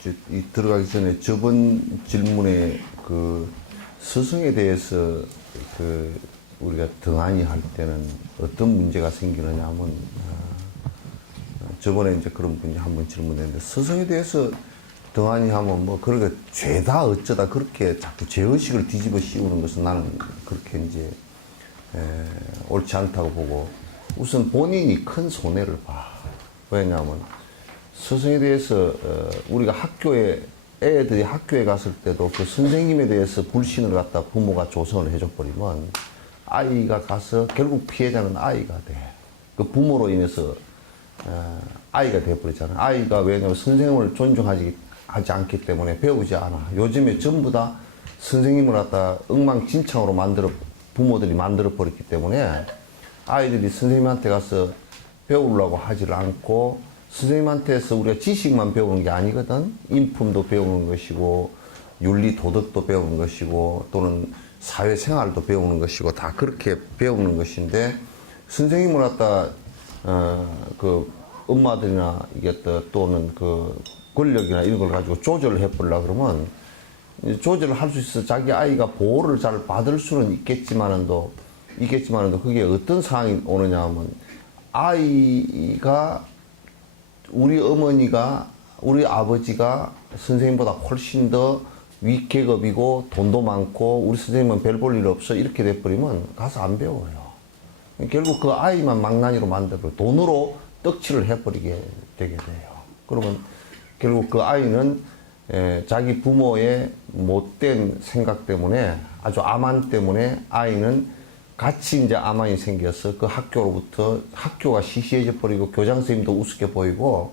이제 들어가기 전에 저번 질문에 그 스승에 대해서 그 우리가 등한히 할 때는 어떤 문제가 생기느냐 하면 저번에 이제 그런 분이 한번 질문했는데 스승에 대해서 등한히 하면 뭐 그러니까 죄다 어쩌다 그렇게 자꾸 죄의식을 뒤집어 씌우는 것은 나는 그렇게 이제 옳지 않다고 보고 우선 본인이 큰 손해를 봐. 왜냐하면 스승에 대해서 우리가 학교에 애들이 학교에 갔을 때도 그 선생님에 대해서 불신을 갖다 부모가 조성을 해줘버리면 아이가 가서 결국 피해자는 아이가 돼. 그 부모로 인해서 아이가 돼버리잖아. 아이가 왜냐면 선생님을 존중하지 않기 때문에 배우지 않아. 요즘에 전부 다 선생님을 갖다 엉망진창으로 부모들이 만들어버렸기 때문에 아이들이 선생님한테 가서 배우려고 하지를 않고 선생님한테서 우리가 지식만 배우는 게 아니거든. 인품도 배우는 것이고 윤리 도덕도 배우는 것이고 또는 사회생활도 배우는 것이고 다 그렇게 배우는 것인데 선생님을 갖다 그 엄마들이나 이게 또는 그 권력이나 이런 걸 가지고 조절을 해보려고 그러면 조절을 할 수 있어. 자기 아이가 보호를 잘 받을 수는 있겠지만은도 그게 어떤 상황이 오느냐 하면 아이가 우리 어머니가 우리 아버지가 선생님보다 훨씬 더 윗계급이고 돈도 많고 우리 선생님은 별 볼 일 없어 이렇게 돼버리면 가서 안 배워요. 결국 그 아이만 망나니로 만들고 돈으로 떡칠을 해버리게 되게 돼요. 그러면 결국 그 아이는 자기 부모의 못된 생각 때문에 아주 암안 때문에 아이는 같이 이제 암안이 생겨서 그 학교로부터 학교가 시시해져 버리고 교장 선생님도 우습게 보이고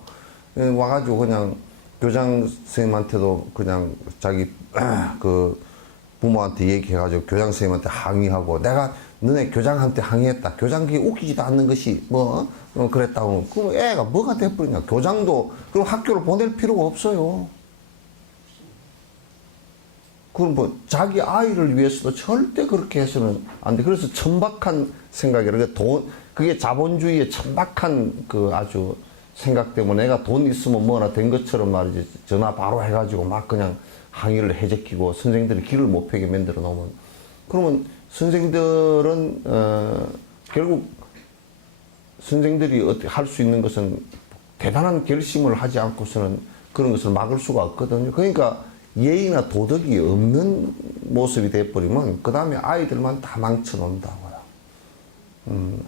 와가지고 그냥 교장 선생님한테도 그냥 자기 그 부모한테 얘기해가지고 교장 선생님한테 항의하고 내가 너네 교장한테 항의했다. 교장 그게 웃기지도 않는 것이 그랬다고. 그럼 애가 뭐가 돼버리냐. 교장도 그럼 학교를 보낼 필요가 없어요. 그럼 뭐 자기 아이를 위해서도 절대 그렇게 해서는 안 돼. 그래서 천박한 생각이라 그게 자본주의의 천박한 그 아주 생각 때문에 내가 돈 있으면 뭐나 된 것처럼 말이지 전화 바로 해가지고 막 그냥 항의를 해제키고 선생님들이 길을 못 펴게 만들어 놓으면 그러면 선생들은 결국 선생들이 할 수 있는 것은 대단한 결심을 하지 않고서는 그런 것을 막을 수가 없거든요. 그러니까 예의나 도덕이 없는 모습이 돼버리면 그 다음에 아이들만 다 망쳐놓는다고요.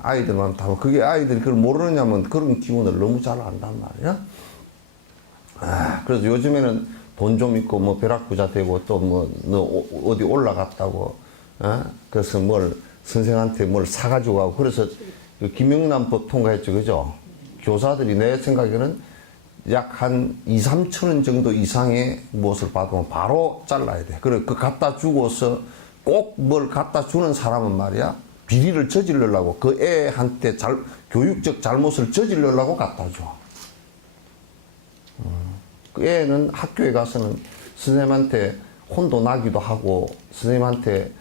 아이들만 다 그게 아이들이 그걸 모르느냐면 그런 기분을 너무 잘 안단 말이야. 그래서 요즘에는 돈 좀 있고 뭐 벼락부자 되고 또 뭐 너 어디 올라갔다고 그래서 선생한테 뭘 사가지고 가고 그래서 그 김영란법 통과했죠. 그죠? 교사들이 내 생각에는 약 한 2, 3천 원 정도 이상의 무엇을 받으면 바로 잘라야 돼. 그래, 그 갖다 주고서 꼭 뭘 갖다 주는 사람은 말이야. 비리를 저지르려고 그 애한테 교육적 잘못을 저지르려고 갖다 줘. 그 애는 학교에 가서는 선생님한테 혼도 나기도 하고 선생님한테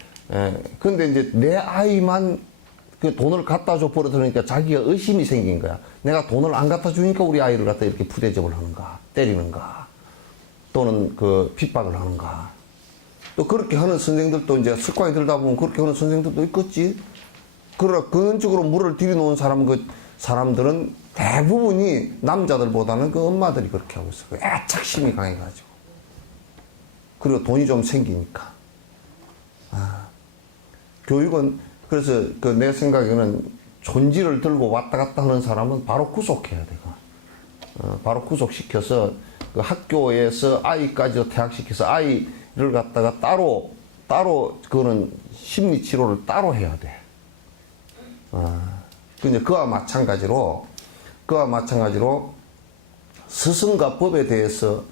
근데 이제 내 아이만 그 돈을 갖다 줘 버려두니까 자기가 의심이 생긴 거야. 내가 돈을 안 갖다 주니까 우리 아이를 갖다 이렇게 부대접을 하는가, 때리는가, 또는 그 핍박을 하는가. 또 그렇게 하는 선생들도 이제 습관이 들다 보면 그렇게 하는 선생들도 있겠지. 그러나 근원적으로 물을 들이놓은 사람들은 대부분이 남자들보다는 그 엄마들이 그렇게 하고 있어. 그 애착심이 강해가지고. 그리고 돈이 좀 생기니까. 교육은 그래서 그 내 생각에는 존지를 들고 왔다 갔다 하는 사람은 바로 구속해야 돼. 바로 구속시켜서 그 학교에서 아이까지 퇴학시켜서 아이를 갖다가 따로 그거는 심리 치료를 따로 해야 돼. 근데 그와 마찬가지로 스승과 법에 대해서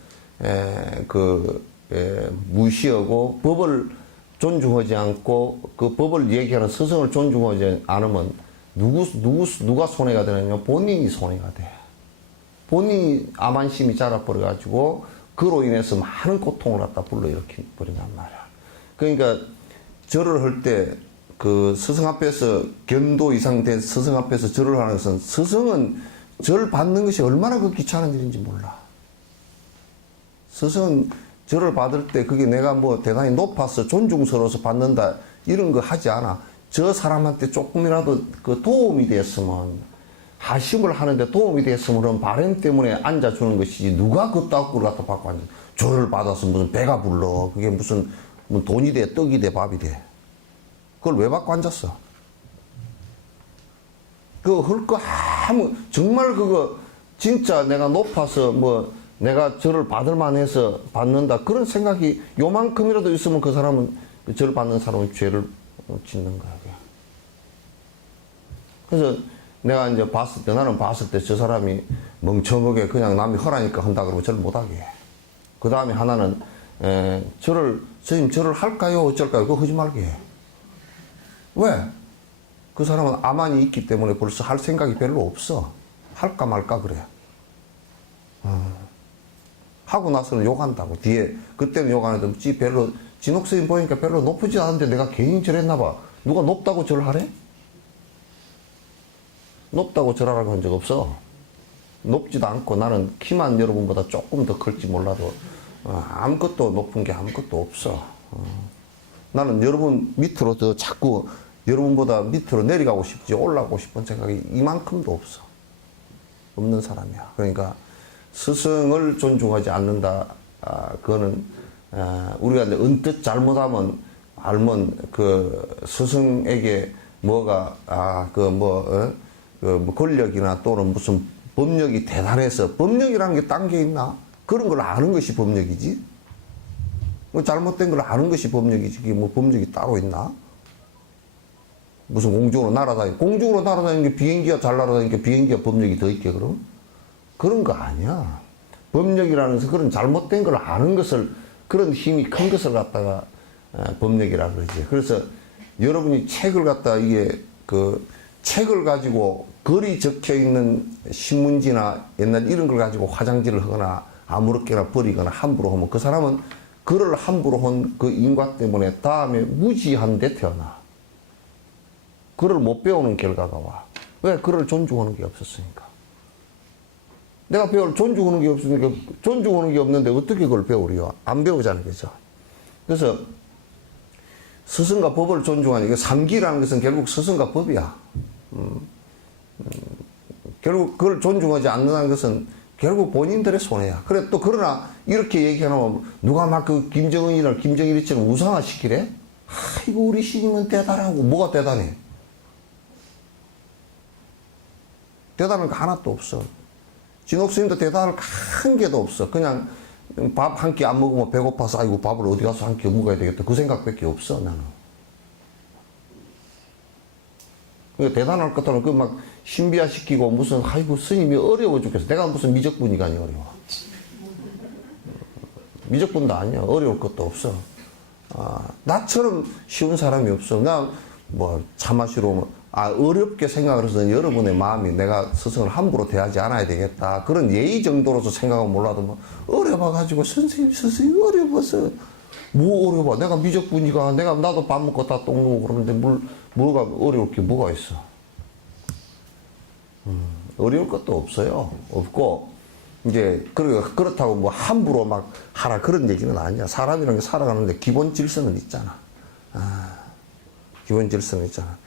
무시하고 법을 존중하지 않고 그 법을 얘기하는 스승을 존중하지 않으면 누가 손해가 되느냐? 본인이 손해가 돼. 본인이 암안심이 자라버려가지고 그로 인해서 많은 고통을 갖다 불러일으켜 버린단 말이야. 그러니까 절을 할 때 그 스승 앞에서 견도 이상 된 스승 앞에서 절을 하는 것은 스승은 절 받는 것이 얼마나 그 귀찮은 일인지 몰라. 스승은 절을 받을 때 그게 내가 뭐 대단히 높아서 존중스러워서 받는다 이런 거 하지 않아. 저 사람한테 조금이라도 그 도움이 됐으면, 하심을 하는데 도움이 됐으면 그런 바람 때문에 앉아주는 것이지, 누가 그 따구를 갖다 받고 앉아. 절을 받아서 무슨 배가 불러. 그게 무슨 뭐 돈이 돼, 떡이 돼, 밥이 돼. 그걸 왜 받고 앉았어? 그거 할 거 아무, 정말 그거 진짜 내가 높아서 뭐 내가 절을 받을 만해서 받는다, 그런 생각이 요만큼이라도 있으면 그 사람은, 절 받는 사람은 죄를 짓는 거야. 그래서 내가 이제 봤을 때, 나는 봤을 때 저 사람이 멍청하게 그냥 남이 하라니까 한다 그러면 절을 못하게 해. 그 다음에 하나는, 선생님 절을 할까요? 어쩔까요? 그거 하지 말게 해. 왜? 그 사람은 아만이 있기 때문에 벌써 할 생각이 별로 없어. 할까 말까 그래. 하고 나서는 욕한다고. 뒤에, 그때는 욕 안 해도, 진옥선생님 보니까 별로 높지 않은데 내가 괜히 절했나봐. 누가 높다고 절하래? 높다고 절하라고 한 적 없어. 높지도 않고, 나는 키만 여러분보다 조금 더 클지 몰라도 아무것도 높은 게 아무것도 없어. 나는 여러분 밑으로 더 자꾸 여러분보다 밑으로 내려가고 싶지, 올라가고 싶은 생각이 이만큼도 없어. 없는 사람이야. 그러니까 스승을 존중하지 않는다, 그거는 우리가 언뜻 잘못하면 알면 그 스승에게 뭐가 뭐 권력이나 또는 무슨 법력이 대단해서, 법력이라는 게 딴 게 있나? 그런 걸 아는 것이 법력이지. 뭐 잘못된 걸 아는 것이 법력이지. 그게 뭐 법력이 따로 있나? 무슨 공중으로 날아다니는 게, 비행기가 잘 날아다니니까 비행기가 법력이 더 있게 그럼? 그런 거 아니야. 법력이라는 것은 그런 잘못된 걸 아는 것을, 그런 힘이 큰 것을 갖다가 법력이라 그러지. 그래서 여러분이 책을 갖다, 이게 그 책을 가지고 글이 적혀 있는 신문지나 옛날 이런 걸 가지고 화장질을 하거나 아무렇게나 버리거나 함부로 하면, 그 사람은 글을 함부로 한 그 인과 때문에 다음에 무지한 데 태어나. 글을 못 배우는 결과가 와. 왜? 글을 존중하는 게 없었으니까. 내가 존중하는 게 없으니까, 존중하는 게 없는데 어떻게 그걸 배우려? 안 배우잖아요. 그죠? 그래서 스승과 법을 존중하는, 이게 삼기라는 것은 결국 스승과 법이야. 결국 그걸 존중하지 않는다는 것은 결국 본인들의 손해야. 그래, 또 그러나 이렇게 얘기하면 누가 막 그 김정일이처럼 우상화시키래? 아이고, 우리 신임은 대단하고. 뭐가 대단해? 대단한 거 하나도 없어. 진옥스님도 대단할 한 개도 없어. 그냥 밥 한 끼 안 먹으면 배고파서, 아이고, 밥을 어디 가서 한 끼 먹어야 되겠다, 그 생각밖에 없어, 나는. 대단할 것 같다는, 그 막 신비화시키고 무슨, 아이고, 스님이 어려워 죽겠어. 내가 무슨 미적분이가 아니야, 어려워. 미적분도 아니야. 어려울 것도 없어. 나처럼 쉬운 사람이 없어. 나 뭐 차 마시러 어렵게 생각을 해서 여러분의 마음이, 내가 스승을 함부로 대하지 않아야 되겠다, 그런 예의 정도로서 생각은 몰라도, 뭐 어려워가지고 선생님 어려워서 뭐 어려워. 내가 미적분이가, 나도 밥 먹고 다 똥 누고 그러는데 뭐가 어려울 게 뭐가 있어. 어려울 것도 없어요. 없고, 이제 그렇다고 뭐 함부로 막 하라 그런 얘기는 아니야. 사람이라는 게 살아가는데 기본 질서는 있잖아. 기본 질서는 있잖아.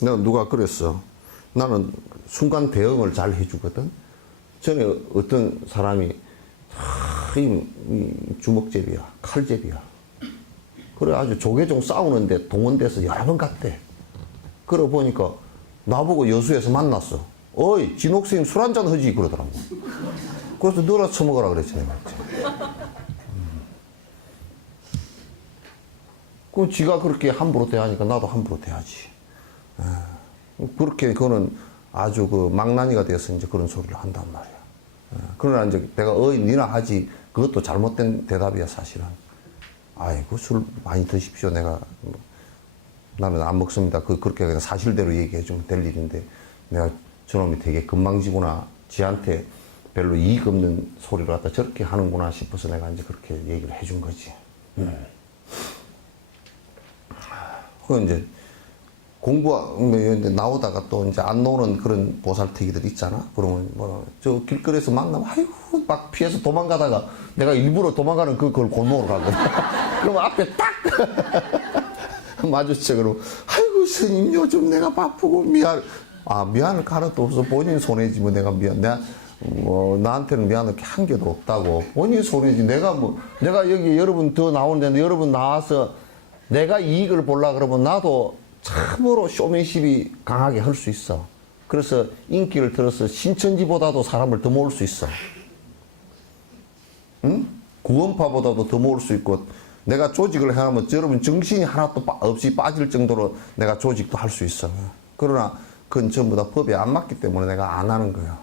내가 누가 그랬어. 나는 순간 대응을 잘 해주거든. 전에 어떤 사람이 주먹제비야, 칼제비야. 그래, 아주 조계종 싸우는데 동원돼서 여러 번 갔대. 그래 보니까 나보고 여수에서 만났어. 어이, 진옥스님 술 한잔 하지, 그러더라고. 그래서 너라 처먹어라 그랬지, 내가. 그럼 지가 그렇게 함부로 대하니까 나도 함부로 대하지. 그렇게 그거는 아주 그 망나니가 돼서 이제 그런 소리를 한단 말이야. 그러나 이제 내가 니나 하지, 그것도 잘못된 대답이야, 사실은. 아이고, 술 많이 드십시오. 나는 안 먹습니다. 그렇게 그냥 사실대로 얘기해주면 될 일인데, 내가 저놈이 되게 건방지구나, 지한테 별로 이익 없는 소리를 갖다 저렇게 하는구나 싶어서 내가 이제 그렇게 얘기를 해준 거지. 그건 이제 나오다가 또 이제 안 노는 그런 보살태기들 있잖아. 그러면 뭐, 저 길거리에서 만나면, 아이고, 막 피해서 도망가다가 내가 일부러 도망가는 그걸 골목으로 가거든. 그러면 앞에 딱! 마주쳐. 그러면, 아이고, 스님, 요즘 내가 바쁘고 미안할 가능도 없어. 본인 손해지, 뭐 내가 나한테는 미안할 게 한 개도 없다고. 본인 손해지. 내가 여기 여러분 더 나오는데 여러분 나와서 내가 이익을 보려고 그러면 나도 참으로 쇼맨십이 강하게 할 수 있어. 그래서 인기를 들어서 신천지보다도 사람을 더 모을 수 있어. 응? 구원파보다도 더 모을 수 있고, 내가 조직을 해하면 여러분 정신이 하나도 없이 빠질 정도로 내가 조직도 할 수 있어. 그러나 그건 전부 다 법에 안 맞기 때문에 내가 안 하는 거야.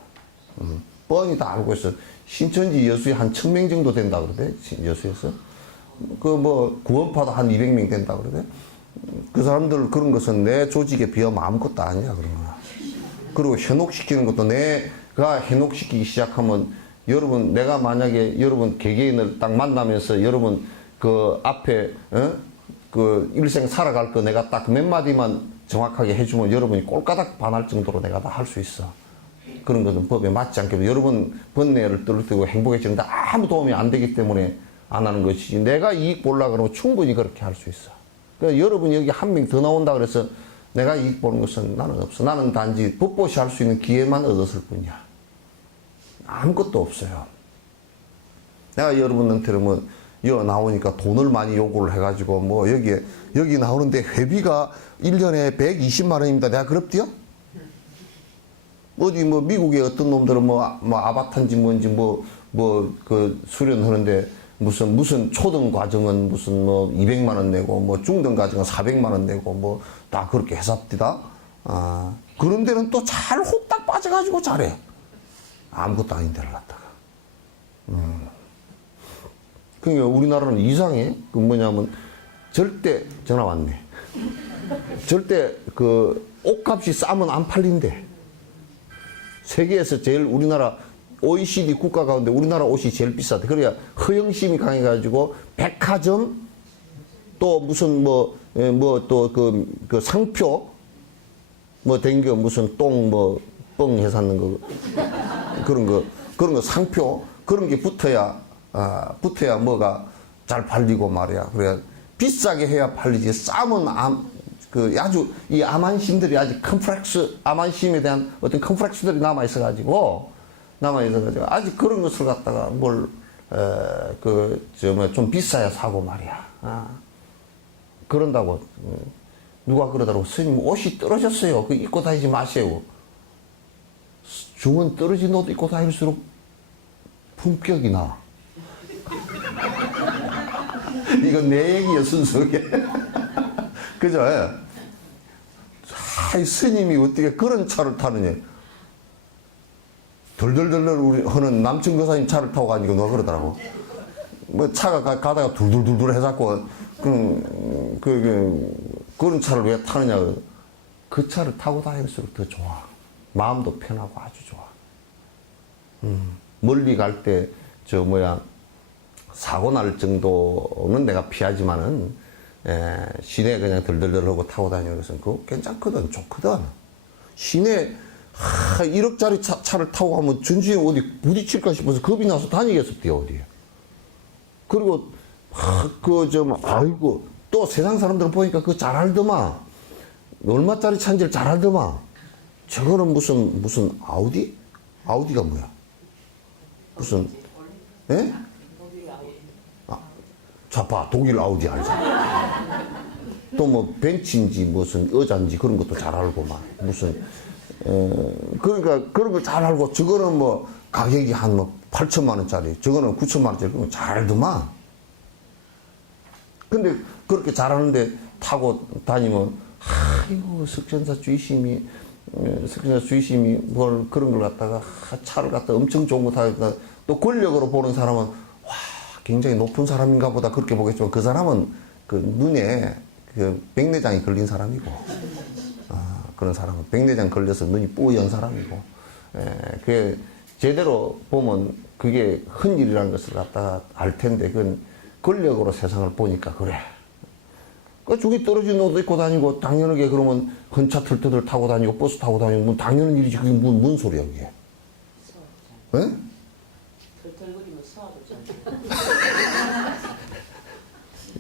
뻔히 다 알고 있어. 신천지 여수에 한 1000명 정도 된다 그러대. 여수에서. 구원파도 한 200명 된다 그러대. 그 사람들 그런 것은 내 조직에 비하면 아무것도 아니야, 그런 거야. 그리고 현혹시키는 것도 내가 현혹시키기 시작하면 여러분, 내가 만약에 여러분 개개인을 딱 만나면서 여러분 그 앞에, 그 일생 살아갈 거 내가 딱 몇 마디만 정확하게 해주면 여러분이 꼴까닥 반할 정도로 내가 다 할 수 있어. 그런 것은 법에 맞지 않게 여러분 번뇌를 떨어뜨리고 행복해지는데 아무 도움이 안 되기 때문에 안 하는 것이지. 내가 이익 보려고 그러면 충분히 그렇게 할 수 있어. 그러니까 여러분이 여기 한 명 더 나온다 그래서 내가 이익 보는 것은 나는 없어. 나는 단지 법보시 할 수 있는 기회만 얻었을 뿐이야. 아무것도 없어요. 내가 여러분한테는 뭐, 여기 나오니까 돈을 많이 요구를 해가지고, 뭐, 여기 나오는데 회비가 1년에 120만 원입니다. 내가 그럽디요? 어디 뭐, 미국의 어떤 놈들은 뭐 아바타인지 뭔지 그 수련하는데 무슨 초등 과정은 무슨 뭐 200만 원 내고, 뭐 중등 과정은 400만 원 내고, 뭐 다 그렇게 해삽디다. 그런 데는 또 잘 홀딱 빠져가지고 잘해. 아무것도 아닌 데를 갖다가. 그러니까 우리나라는 이상해. 그 뭐냐면, 절대, 전화 왔네. 절대 그 옷값이 싸면 안 팔린대. 세계에서 제일 우리나라 OECD 국가 가운데 우리나라 옷이 제일 비싸대. 그러니까 허영심이 강해가지고 백화점 또 무슨 또 그 상표 뭐 댕겨 무슨 똥 뻥 해샀는 거 그런 거 상표 그런 게 붙어야 뭐가 잘 팔리고 말이야. 그래 비싸게 해야 팔리지. 싸면 아주 이 암안심들이 아직 암안심에 대한 어떤 컴플렉스들이 남아 있어가지고 아직 그런 것을 갖다가 좀 비싸야 사고 말이야. 그런다고 누가 그러더라고. 스님 옷이 떨어졌어요. 그 입고 다니지 마세요. 중은 떨어진 옷 입고 다닐수록 품격이 나. 이건 내 얘기야, 순수하게. 그죠? 스님이 어떻게 그런 차를 타느냐. 덜덜덜덜 우리 하는 남천 거사님 차를 타고 가니까 누가 그러더라고. 뭐 차가 가다가 둘둘둘둘 해갖고, 그런 차를 왜 타느냐. 그 차를 타고 다닐수록 더 좋아. 마음도 편하고 아주 좋아. 멀리 갈 때, 사고 날 정도는 내가 피하지만은, 시내 그냥 덜덜덜 하고 타고 다니는 것은 그거 괜찮거든. 좋거든. 시내, 1억짜리 차를 타고 가면 전주에 어디 부딪힐까 싶어서 겁이 나서 다니겠었대요, 어디. 그리고, 아이고, 또 세상 사람들 보니까 그거 잘 알더만. 얼마짜리 차인지를 잘 알더만. 저거는 무슨 아우디? 아우디가 뭐야? 무슨, 예? 봐, 독일 아우디 알잖아. 또 뭐 벤츠인지 무슨 여자인지 그런 것도 잘 알고 막 무슨 그러니까 그런 걸 잘 알고 저거는 뭐 가격이 한 뭐 8천만 원짜리 저거는 9천만 원짜리 그런 거 잘 알더만. 근데 그렇게 잘하는데 타고 다니면 아이고 석전사 주의심이 뭘 그런 걸 갖다가 차를 갖다 엄청 좋은 거 타니까 또 권력으로 보는 사람은 와 굉장히 높은 사람인가 보다 그렇게 보겠지만 그 사람은 그 눈에 그 백내장이 걸린 사람이고 그런 사람은 백내장 걸려서 눈이 뿌연 사람이고 그게 제대로 보면 그게 흔일이라는 것을 갖다가 알 텐데 그건 권력으로 세상을 보니까 그래 그 저기 떨어진 옷 입고 다니고 당연하게 그러면 헌차 털터들 타고 다니고 버스 타고 다니고 뭐 당연한 일이지. 그게 뭔 소리야 그게? 예? 털털거리면 수화도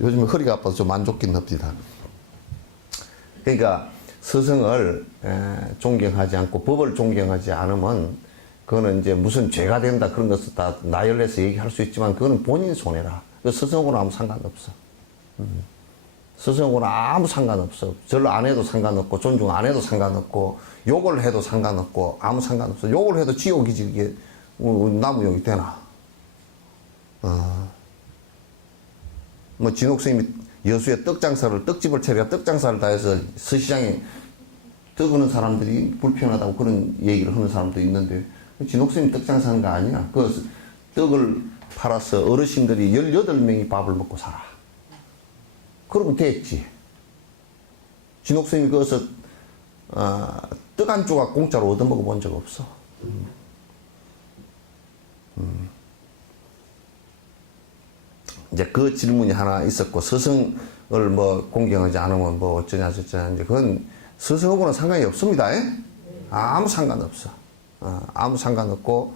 요즘에 허리가 아파서 좀 안 좋긴 합니다. 그러니까 스승을 존경하지 않고 법을 존경하지 않으면 그거는 이제 무슨 죄가 된다 그런 것을 다 나열해서 얘기할 수 있지만 그거는 본인 손해라. 스승하고는 아무 상관없어. 스승하고는 아무 상관없어. 절 안 해도 상관없고 존중 안 해도 상관없고 욕을 해도 상관없고 아무 상관없어. 욕을 해도 지옥이지 이게 나무욕이 되나. 뭐 진옥 스님이 여수에 떡집을 차려 떡장사를 다 해서 서시장에 떡 하는 사람들이 불편하다고 그런 얘기를 하는 사람도 있는데 진옥 스님 떡장사 하는 거 아니야. 그 떡을 팔아서 어르신들이 18명이 밥을 먹고 살아. 그러면 됐지. 진옥 스님이 거기서 떡 한 조각 공짜로 얻어먹어 본 적 없어. 이제 그 질문이 하나 있었고, 스승을 뭐 공경하지 않으면 뭐 어쩌냐 저쩌냐, 이제 그건 스승하고는 상관이 없습니다. 아무 상관없어. 아무 상관없고,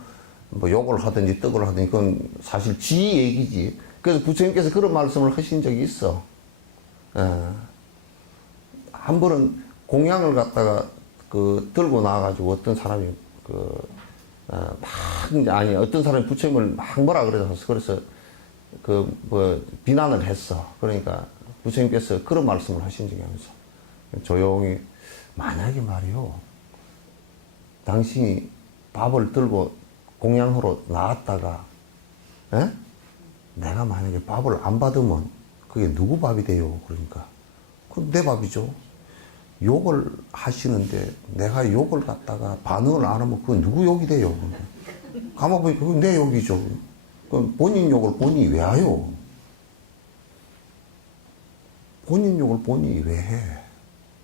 뭐 욕을 하든지 떡을 하든지 그건 사실 지 얘기지. 그래서 부처님께서 그런 말씀을 하신 적이 있어. 한 번은 공양을 갖다가 들고 나와가지고 어떤 사람이 어떤 사람이 부처님을 막 뭐라 그래서 비난을 했어. 그러니까 부처님께서 그런 말씀을 하신 적이 있어요. 조용히, 만약에 말이요, 당신이 밥을 들고 공양으로 나왔다가, 내가 만약에 밥을 안 받으면 그게 누구 밥이 돼요? 그러니까. 그럼 내 밥이죠. 욕을 하시는데 내가 욕을 갖다가 반응을 안 하면 그건 누구 욕이 돼요? 가만 보니까 그건 내 욕이죠. 그럼 본인 욕을 본인이 왜 해요? 본인 욕을 본인이 왜 해?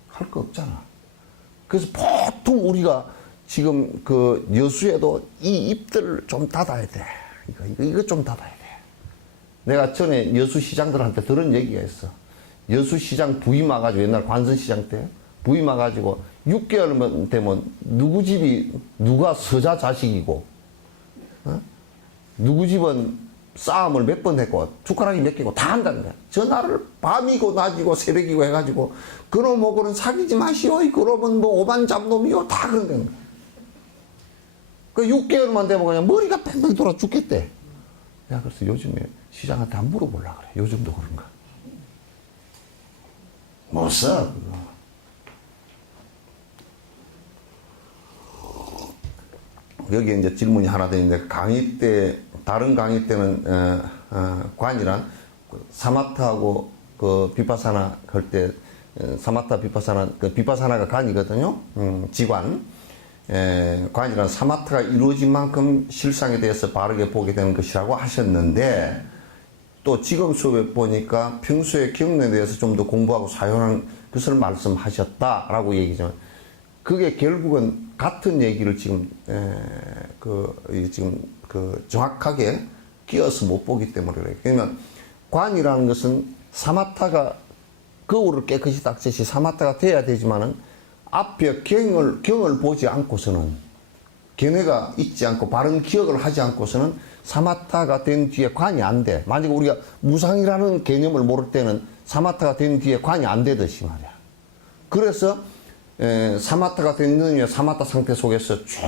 할 거 없잖아. 그래서 보통 우리가 지금 여수에도 이 입들을 좀 닫아야 돼. 이거 좀 닫아야 돼. 내가 전에 여수시장들한테 들은 얘기가 있어. 여수시장 부임 와가지고 옛날 관선시장 때 부임 와가지고 6개월만 되면 누구 집이 누가 서자 자식이고, 누구 집은 싸움을 몇 번 했고 숟가락이 몇 개고 다 한다는 거야. 전화를 밤이고 낮이고 새벽이고 해가지고 그놈하고는 사귀지 마시오. 그러면 뭐 오만 잡놈이요. 다 그런 거야. 그 6개월만 되면 그냥 머리가 뺑뺑 돌아 죽겠대. 내가 그래서 요즘에 시장한테 안 물어보려고 그래. 요즘도 그런가. 못 써, 그거. 여기에 이제 질문이 하나 더 있는데, 강의 때, 다른 강의 때는, 관이란, 사마타하고 비파사나 할 때, 사마타 비파사나, 비파사나가 관이거든요. 지관. 관이란 사마타가 이루어진 만큼 실상에 대해서 바르게 보게 되는 것이라고 하셨는데, 또 지금 수업에 보니까 평소에 경륜에 대해서 좀 더 공부하고 사용하는 것을 말씀하셨다라고 얘기죠. 그게 결국은 같은 얘기를 지금 정확하게 끼어서 못 보기 때문에 그래요. 그러면 관이라는 것은 사마타가 거울을 깨끗이 닦듯이 사마타가 돼야 되지만은 앞에 경을 보지 않고서는, 견해가 있지 않고 바른 기억을 하지 않고서는 사마타가 된 뒤에 관이 안 돼. 만약에 우리가 무상이라는 개념을 모를 때는 사마타가 된 뒤에 관이 안 되듯이 말이야. 그래서 사마타가 된 뒤에 사마타 상태 속에서 쭉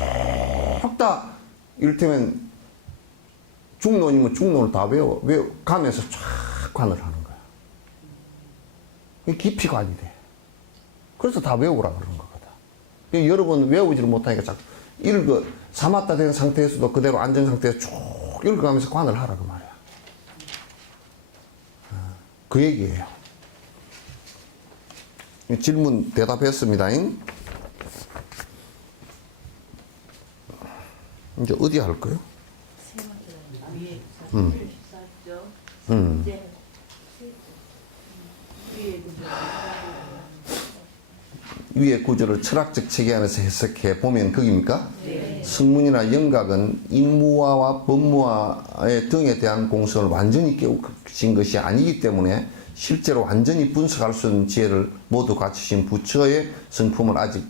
다 이를테면 중론이면 중론을 다 가면서 쫙 관을 하는 거야. 깊이 관이 돼. 그래서 다 외우라 그러는 거거든. 여러 번 외우지를 못하니까 자꾸 사마타 된 상태에서도 그대로 안전 상태에서 쭉 읽어가면서 관을 하라 그 말이야. 그 얘기예요. 질문 대답했습니다. 이제 어디 할 거예요? 위의 구절을 철학적 체계 안에서 해석해 보면 거기입니까? 네. 성문이나 영각은 인무화와 법무화의 등에 대한 공성을 완전히 깨우친 것이 아니기 때문에 실제로 완전히 분석할 수 있는 지혜를 모두 갖추신 부처의 성품을 아직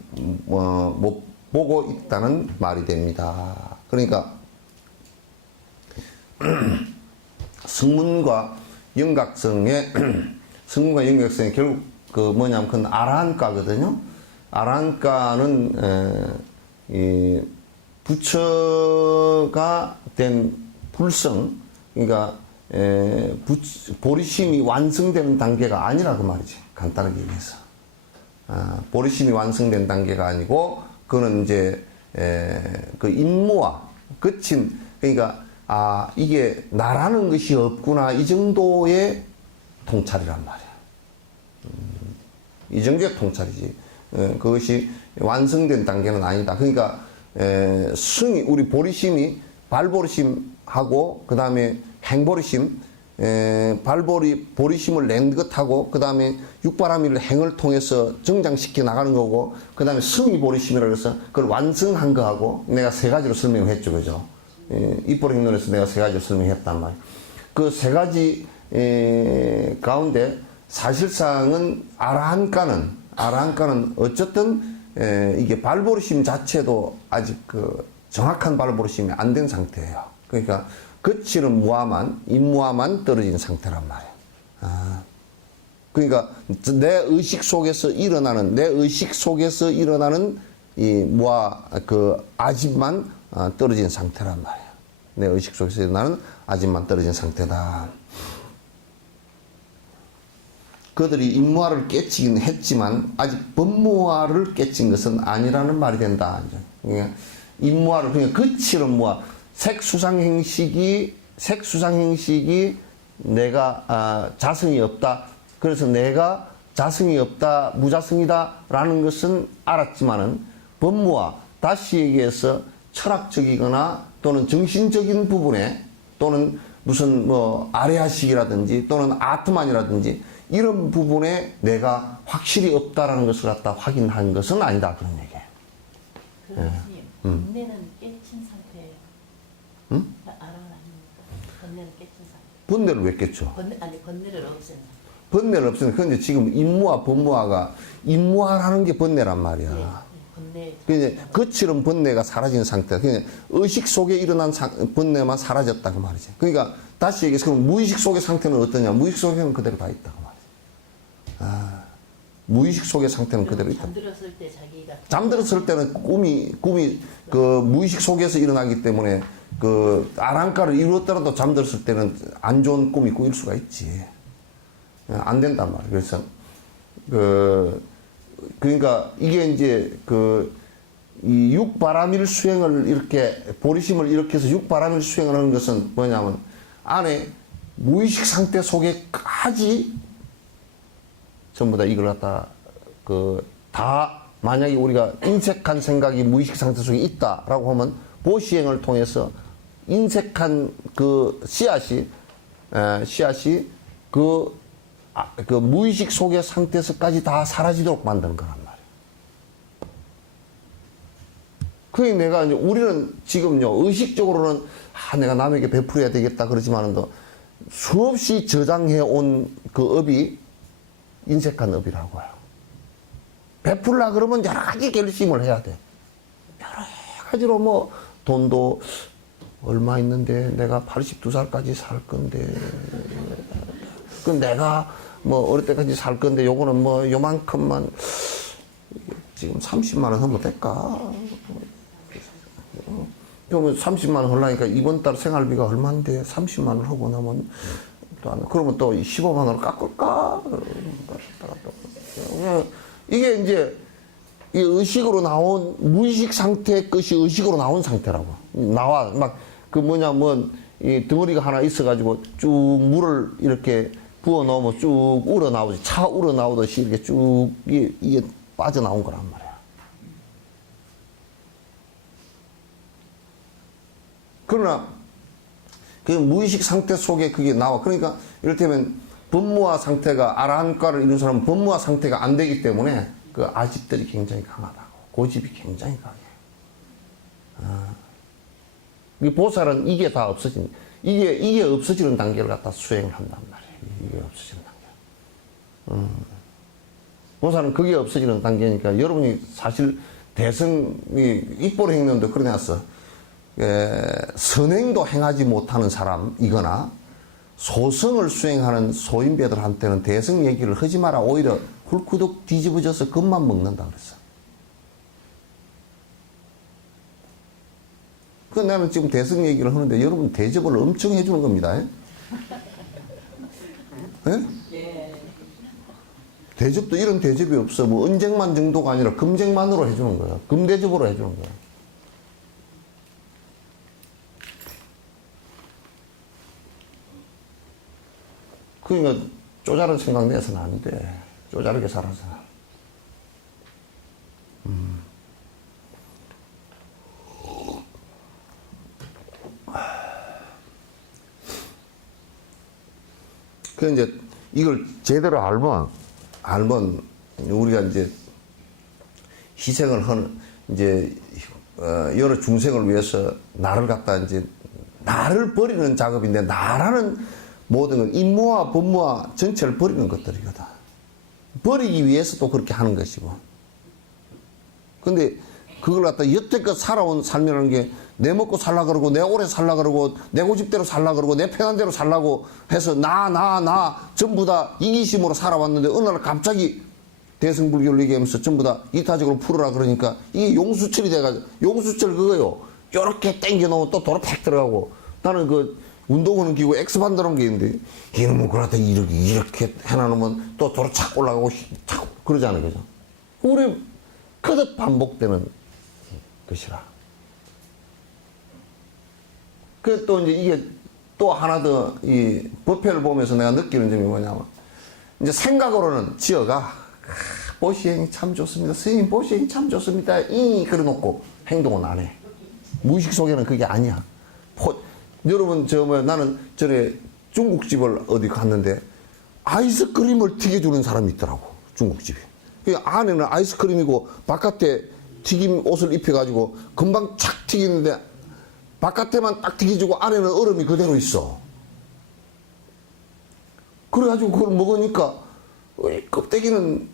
못 보고 있다는 말이 됩니다. 그러니까 성문과 영각성의 결국 그 뭐냐면 그건 아라한가거든요. 아라한가는 이 부처가 된 불성, 그러니까 보리심이 완성되는 단계가 아니라 그 말이지. 간단하게 얘기해서. 보리심이 완성된 단계가 아니고, 그거는 이제, 그 인무와 끝인, 그러니까, 이게 나라는 것이 없구나. 이 정도의 통찰이란 말이야. 이 정도의 통찰이지. 그것이 완성된 단계는 아니다. 그러니까, 승이, 우리 보리심이 발보리심하고, 그 다음에 행보리심, 보리심을 낸 것하고, 그 다음에 육바라밀 행을 통해서 정장시켜 나가는 거고, 그 다음에 승이 보리심이라고 해서 그걸 완성한 거하고, 내가 세 가지로 설명했죠. 그죠? 입보리행론에서 내가 세 가지로 설명했단 말이에요. 그 세 가지, 가운데 사실상은 아라한가는 어쨌든, 이게 발보리심 자체도 아직 그 정확한 발보리심이 안 된 상태예요. 그러니까 거칠은 무아만, 인무아만 떨어진 상태란 말이에요. 그러니까 내 의식 속에서 일어나는 이 무아, 그 아집만 떨어진 상태란 말이에요. 내 의식 속에서 일어나는 아집만 떨어진 상태다. 그들이 인무아를 깨치긴 했지만 아직 법무아를 깨친 것은 아니라는 말이 된다. 그러니까 인무아를, 그러니까 거칠은 무아, 색수상행식이 내가 자성이 없다. 그래서 내가 자성이 없다, 무자성이다라는 것은 알았지만은 법무아, 다시 얘기해서 철학적이거나 또는 정신적인 부분에 또는 무슨 뭐 아레아식이라든지 또는 아트만이라든지 이런 부분에 내가 확실히 없다라는 것을 갖다 확인한 것은 아니다. 그런 얘기예요. 그럼 스님, 번뇌는 깨친 상태예요. 응? 아라는 아닙니까? 번뇌는 깨친 상태. 번뇌를 왜 깼죠? 번뇌를 없앤 상태. 번뇌를 없애는, 근데 지금 인무아, 법무아가, 인무아라는 게 번뇌란 말이야. 번뇌. 그냥 거칠은 번뇌가 사라진 상태야. 그냥 의식 속에 일어난 번뇌만 사라졌다 그 말이지. 그러니까 다시 얘기해서 그럼 무의식 속의 상태는 어떠냐? 무의식 속에는 그대로 다 있다 그 말이지. 무의식 속의 상태는 그대로 있다. 잠들었을 때 자기가. 잠들었을 때는 꿈이 그 무의식 속에서 일어나기 때문에 그 아랑가를 이루었더라도 잠들었을 때는 안 좋은 꿈이 꾸일 수가 있지. 안 된단 말이야. 그래서 그러니까 이게 이제 이 육바라밀 수행을 이렇게 보리심을 이렇게 해서 육바라밀 수행을 하는 것은 뭐냐면 안에 무의식 상태 속에까지 전부 다 이걸 갖다 다 만약에 우리가 인색한 생각이 무의식 상태 속에 있다라고 하면 보시행을 통해서 인색한 그 씨앗이 그 무의식 속의 상태에서까지 다 사라지도록 만드는 거란 말이에요. 그러니까 내가 이제 우리는 지금요 의식적으로는 내가 남에게 베풀어야 되겠다 그러지만은 수없이 저장해 온 그 업이 인색한 업이라고 해요. 베풀라 그러면 여러 가지 결심을 해야 돼. 여러 가지로 뭐 돈도 얼마 있는데 내가 82살까지 살 건데 그럼 내가 뭐 어릴 때까지 살 건데 요거는 뭐 요만큼만 지금 30만 원 하면 될까? 그러면 30만 원 하려니까 이번 달 생활비가 얼마인데 30만 원 하고 나면 그러면 또 15만 원을 깎을까? 이게 이제 이 의식으로 나온 무의식 상태의 것이 의식으로 나온 상태라고 나와 막 그 뭐냐면 이 덩어리가 하나 있어가지고 쭉 물을 이렇게 부어 넣으면 쭉 우러 나오지 차 우러 나오듯이 이렇게 쭉 이게 빠져나온 거란 말이야. 그러나 그 무의식 상태 속에 그게 나와. 그러니까 이를테면 법무화 상태가 아라한가를 이룬 사람은 법무화 상태가 안 되기 때문에 그 아집들이 굉장히 강하다고. 고집이 굉장히 강해. 이 보살은 이게 다 없어진, 이게 없어지는 단계를 갖다 수행을 한단 말이에요. 이게 없어지는 단계. 보살은 그게 없어지는 단계니까 여러분이 사실 대승이 입보를 행는데 그러냐서 선행도 행하지 못하는 사람이거나 소승을 수행하는 소인배들한테는 대승 얘기를 하지 마라. 오히려 훌구덕 뒤집어져서 겁만 먹는다 그랬어. 그 나는 지금 대승 얘기를 하는데 여러분 대접을 엄청 해주는 겁니다. 예? 대접도 이런 대접이 없어. 뭐 은쟁만 정도가 아니라 금쟁만으로 해주는 거야. 금대접으로 해주는 거야. 그러니까 쪼자른 생각 내서는 안 돼. 쪼자르게 살아서. 그 이제 이걸 제대로 알면 우리가 이제 희생을 하는 이제 여러 중생을 위해서 나를 갖다 이제 나를 버리는 작업인데 나라는 모든 건 인무와 법무와 전체를 버리는 것들이거든. 버리기 위해서 또 그렇게 하는 것이고. 근데 그걸 갖다 여태껏 살아온 삶이라는 게 내 먹고 살라 그러고 내 오래 살라 그러고 내 고집대로 살라 그러고 내 편한 대로 살라고 해서 나 전부 다 이기심으로 살아왔는데 어느 날 갑자기 대승불교를 얘기하면서 전부 다 이타적으로 풀어라 그러니까 이게 용수철이 돼가지고 용수철 그거요. 요렇게 땡겨놓으면 또 도로 팍 들어가고 나는 그 운동하는 기구 엑스반더라는 게 있는데 이놈은 그러다 이렇게 해놔놓으면 또 도로 착 올라가고 착 그러잖아요. 그죠? 우리 거듭 반복되는 것이라. 그 또 이제 이게 또 하나 더 이 법회를 보면서 내가 느끼는 점이 뭐냐면 이제 생각으로는 지어가 보시행이 참 좋습니다. 스님 보시행이 참 좋습니다. 그래 놓고 행동은 안 해. 무의식 속에는 그게 아니야. 여러분 나는 전에 중국집을 어디 갔는데 아이스크림을 튀겨주는 사람이 있더라고. 중국집이. 그 안에는 아이스크림이고 바깥에 튀김 옷을 입혀가지고 금방 착 튀기는데 바깥에만 딱 튀겨주고 안에는 얼음이 그대로 있어. 그래가지고 그걸 먹으니까 껍데기는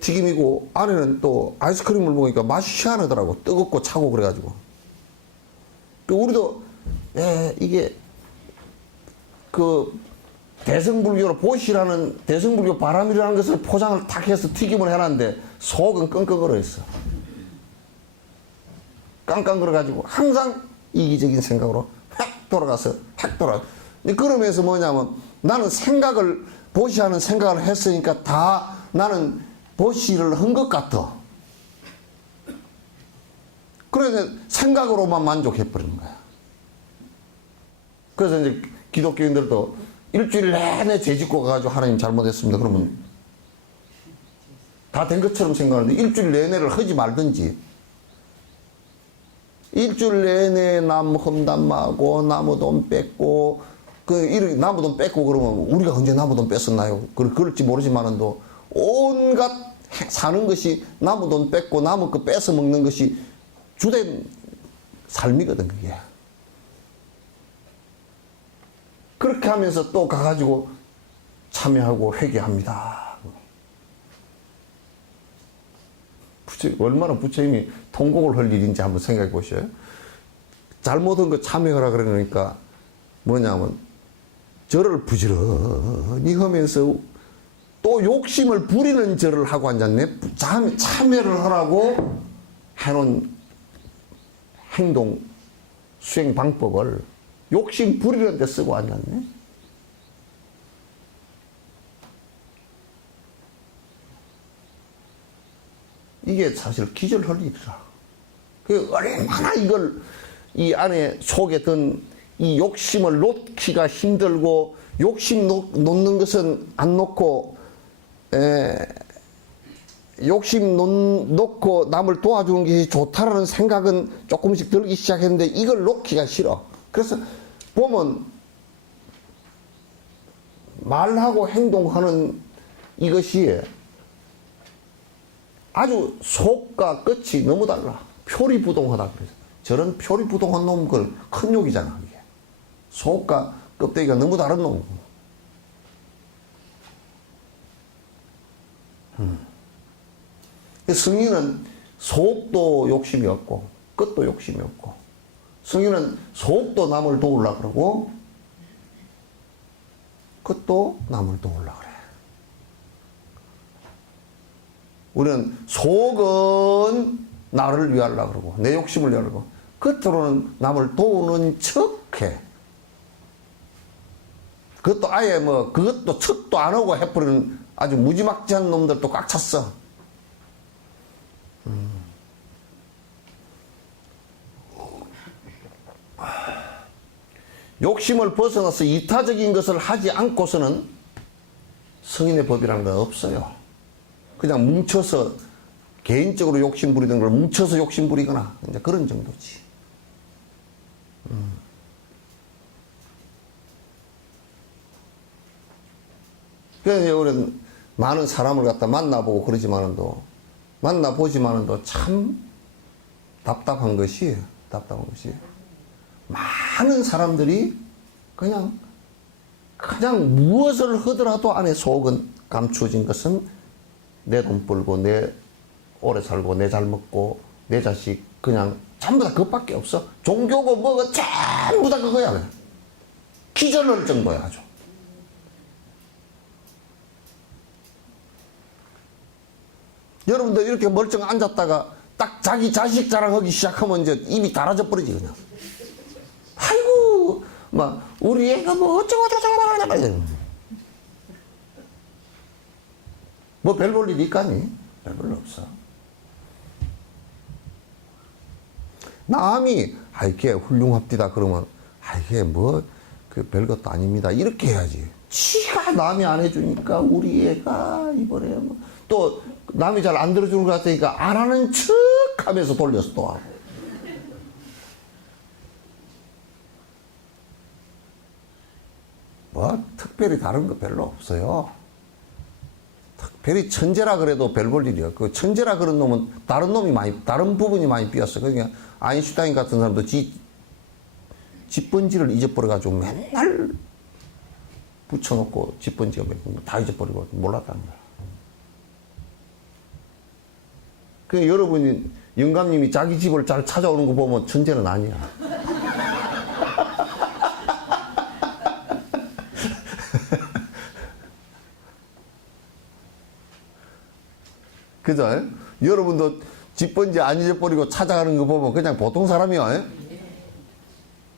튀김이고 안에는 또 아이스크림을 먹으니까 맛이 희한하더라고. 뜨겁고 차고 그래가지고. 우리도 이게 그 대승불교로 보시라는 대승불교 바람이라는 것을 포장을 탁 해서 튀김을 해놨는데 속은 끙끙거려 있어. 깡깡거려가지고 항상 이기적인 생각으로 확 돌아가서 확 돌아가. 그러면서 뭐냐면 나는 생각을 보시하는 생각을 했으니까 다 나는 보시를 한 것 같아. 그래서 생각으로만 만족해버리는 거야. 그래서 이제 기독교인들도 일주일 내내 죄짓고 가가지고 하나님 잘못했습니다. 그러면 다 된 것처럼 생각하는데 일주일 내내를 하지 말든지 일주일 내내 남 험담하고 나무 돈 뺏고 나무 돈 뺏고 그러면 우리가 언제 나무 돈 뺐었나요? 그럴지 모르지만은도 온갖 사는 것이 나무 돈 뺏고 나무 거 뺏어 먹는 것이 주된 삶이거든 그게. 그렇게 하면서 또 가가지고 참여하고 회개합니다. 얼마나 부처님이 통곡을 할 일인지 한번 생각해 보셔요. 잘못한 거 참여하라 그러니까 뭐냐면 절을 부지런히 하면서 또 욕심을 부리는 절을 하고 앉았네. 참여를 하라고 해놓은 행동 수행 방법을 욕심 부리는 데 쓰고 앉았네. 이게 사실 기절할 일이라. 그 얼마나 이걸 이 안에 속에 든 이 욕심을 놓기가 힘들고 욕심 놓는 것은 안 놓고 욕심 놓고 남을 도와주는 것이 좋다라는 생각은 조금씩 들기 시작했는데 이걸 놓기가 싫어. 그래서 보면 말하고 행동하는 이것이 아주 속과 끝이 너무 달라. 표리부동하다 그래서. 저런 표리부동한 놈 그 큰 욕이잖아. 그게. 속과 껍데기가 너무 다른 놈. 성인은 속도 욕심이 없고 끝도 욕심이 없고, 성인은 속도 남을 도우려고 그러고 끝도 남을 도우려고 그래. 우리는 속은 나를 위하려고 그러고 내 욕심을 위하려고, 끝으로는 남을 도우는 척해. 그것도 아예 뭐 그것도 척도 안 하고 해버리는 아주 무지막지한 놈들도 꽉 찼어. 욕심을 벗어나서 이타적인 것을 하지 않고서는 성인의 법이라는 건 없어요. 그냥 뭉쳐서 개인적으로 욕심 부리던 걸 뭉쳐서 욕심 부리거나 이제 그런 정도지. 그래서 우리는 많은 사람을 갖다 만나보고 그러지만은도, 만나보지만은도 참 답답한 것이 많은 사람들이 그냥 무엇을 하더라도 안에 속은 감추어진 것은 내 돈 벌고 내 오래 살고 내 잘 먹고 내 자식, 그냥 전부 다 그것밖에 없어. 종교고 뭐고 전부 다 그거야. 그냥 기절할 정도야 아주. 여러분들 이렇게 멀쩡 앉았다가 딱 자기 자식 자랑하기 시작하면 이제 입이 달아져 버리지 그냥. 아이고 막 우리 애가 뭐 어쩌고 뭐 별 볼 일이 있까니? 별 볼 일 없어. 남이 이게 훌륭합디다 그러면 이게 뭐 그 별것도 아닙니다 이렇게 해야지. 지가 남이 안 해주니까 우리 애가 이번에 뭐 또 남이 잘 안 들어주는 것 같으니까 안 하는 척 하면서 돌려서 또 하고. 뭐 특별히 다른 거 별로 없어요. 특별히 천재라 그래도 별 볼 일이야. 그 천재라 그런 놈은 다른 부분이 많이 삐었어. 그러니까 아인슈타인 같은 사람도 집번지를 잊어버려가지고 맨날 붙여놓고 집번지가 다 잊어버리고 몰랐다는 거야. 그 여러분이 영감님이 자기 집을 잘 찾아오는 거 보면 천재는 아니야. 그죠? 여러분도 집번지 안 잊어버리고 찾아가는 거 보면 그냥 보통 사람이야.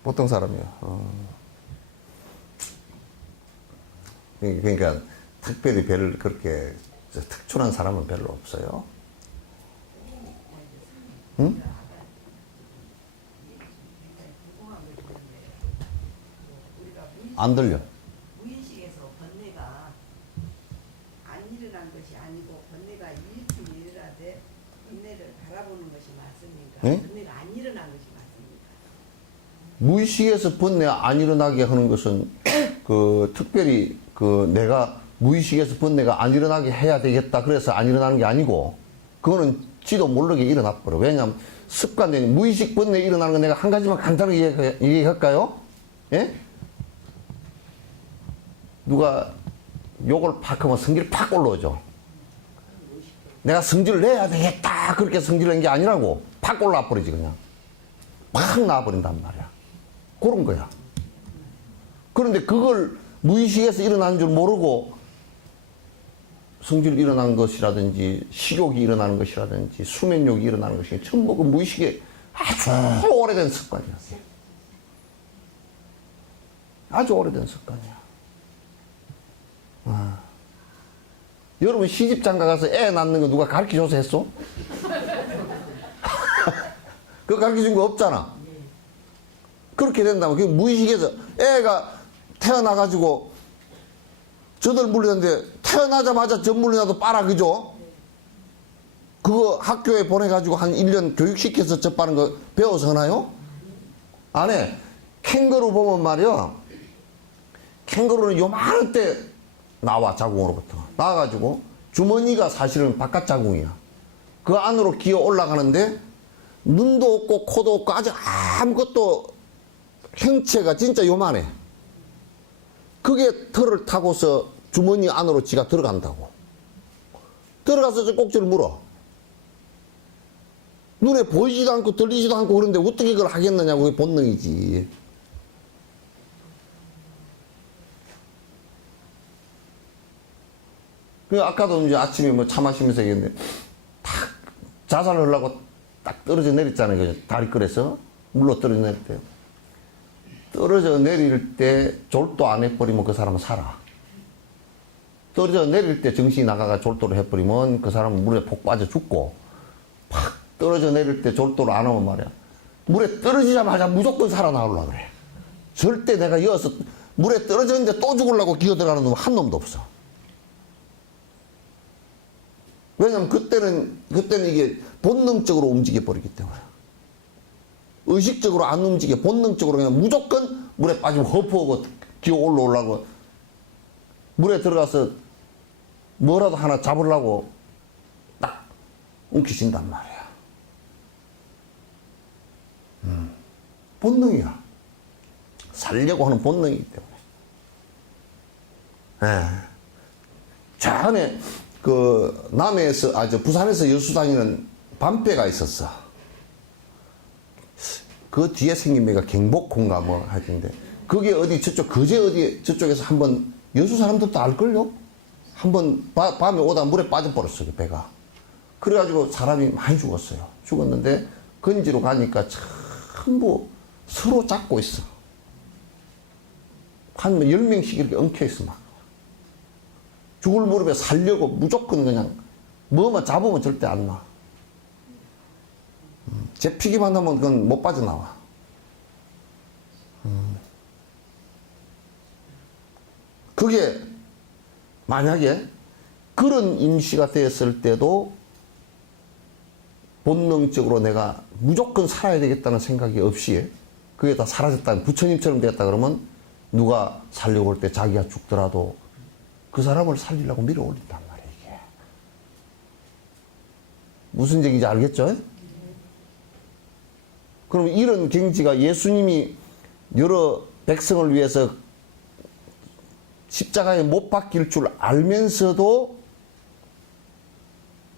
보통 사람이야. 그러니까 특별히 그렇게 특출한 사람은 별로 없어요. 응? 안 들려. 무의식에서 번뇌가 안 일어난 것이 아니고 번뇌가 일찍 일어나되 번뇌를 바라보는 것이 맞습니까? 네? 번뇌가 안 일어난 것이 맞습니까? 무의식에서 번뇌 안 일어나게 하는 것은 특별히 내가 무의식에서 번뇌가 안 일어나게 해야 되겠다 그래서 안 일어나는 게 아니고, 그거는 지도 모르게 일어나 버려. 왜냐하면 습관된 무의식 번뇌 일어나는 건 내가 한 가지만 간단하게 얘기할까요? 예? 누가 욕을 팍 하면 성질이 팍 올라오죠. 내가 성질을 내야 되겠다 그렇게 성질을 낸 게 아니라고 팍 올라와 버리지. 그냥 팍 나와버린단 말이야. 그런 거야. 그런데 그걸 무의식에서 일어나는 줄 모르고 성질이 일어나는 것이라든지 식욕이 일어나는 것이라든지 수면욕이 일어나는 것이 전부 그 무의식에 아주 오래된 습관이었어요. 아주 오래된 습관이야. 여러분 시집장가 가서 애 낳는 거 누가 가르쳐줘서 했어? 그거 가르쳐준 거 없잖아. 그렇게 된다면 그 무의식에서 애가 태어나가지고 저들 물리는데 태어나자마자 젖 물리나도 빨아, 그죠? 그거 학교에 보내가지고 한 1년 교육시켜서 젖 빠는 거 배워서 하나요? 안 해. 캥거루 보면 말이야. 캥거루는 요만한 때 나와, 자궁으로부터. 나와가지고 주머니가 사실은 바깥 자궁이야. 그 안으로 기어 올라가는데 눈도 없고 코도 없고 아주 아무것도 형체가 진짜 요만해. 그게 털을 타고서 주머니 안으로 지가 들어간다고. 들어가서 저 꼭지를 물어. 눈에 보이지도 않고 들리지도 않고 그런데 어떻게 그걸 하겠느냐고. 그게 본능이지. 그 아까도 이제 아침에 뭐 차 마시면서 얘기했는데 탁 자살을 하려고 딱 떨어져 내렸잖아요. 그죠? 다리 끌에서 물로 떨어져 내릴 때. 떨어져 내릴 때 졸도 안 해버리면 그 사람은 살아. 떨어져 내릴 때 정신이 나가가 졸도를 해버리면 그 사람은 물에 폭 빠져 죽고, 팍 떨어져 내릴 때 졸도를 안 하면 말이야. 물에 떨어지자마자 무조건 살아나오려고 그래. 절대 내가 이어서 물에 떨어졌는데 또 죽으려고 기어 들어가는 놈 한 놈도 없어. 왜냐면 그때는 이게 본능적으로 움직여 버리기 때문에. 의식적으로 안 움직여. 본능적으로 그냥 무조건 물에 빠지면 허프하고 기어 올라오려고, 물에 들어가서 뭐라도 하나 잡으려고 딱 움켜쥔단 말이야. 본능이야. 살려고 하는 본능이기 때문에. 예. 저 안에 그 남해에서 부산에서 여수 다니는 밤배가 있었어. 그 뒤에 생긴 배가 경복호인가 뭐 하던데, 그게 어디 저쪽 거제 어디 저쪽에서 한번, 여수 사람들도 알걸요? 한번 밤에 오다 물에 빠져버렸어, 그 배가. 그래가지고 사람이 많이 죽었어요. 죽었는데 건지로 가니까 전부 서로 잡고 있어. 한 10명씩 이렇게 엉켜있어 막. 죽을 무렵에 살려고 무조건 그냥 뭐만 잡으면 절대 안 나. 잡히기만 하면 그건 못 빠져나와. 그게 만약에 그런 임시가 되었을 때도 본능적으로 내가 무조건 살아야 되겠다는 생각이 없이 그게 다 사라졌다, 부처님처럼 되었다 그러면 누가 살려고 할 때 자기가 죽더라도 그 사람을 살리려고 밀어 올린단 말이에요, 이게. 무슨 얘기인지 알겠죠? 그럼 이런 경지가 예수님이 여러 백성을 위해서 십자가에 못 박힐 줄 알면서도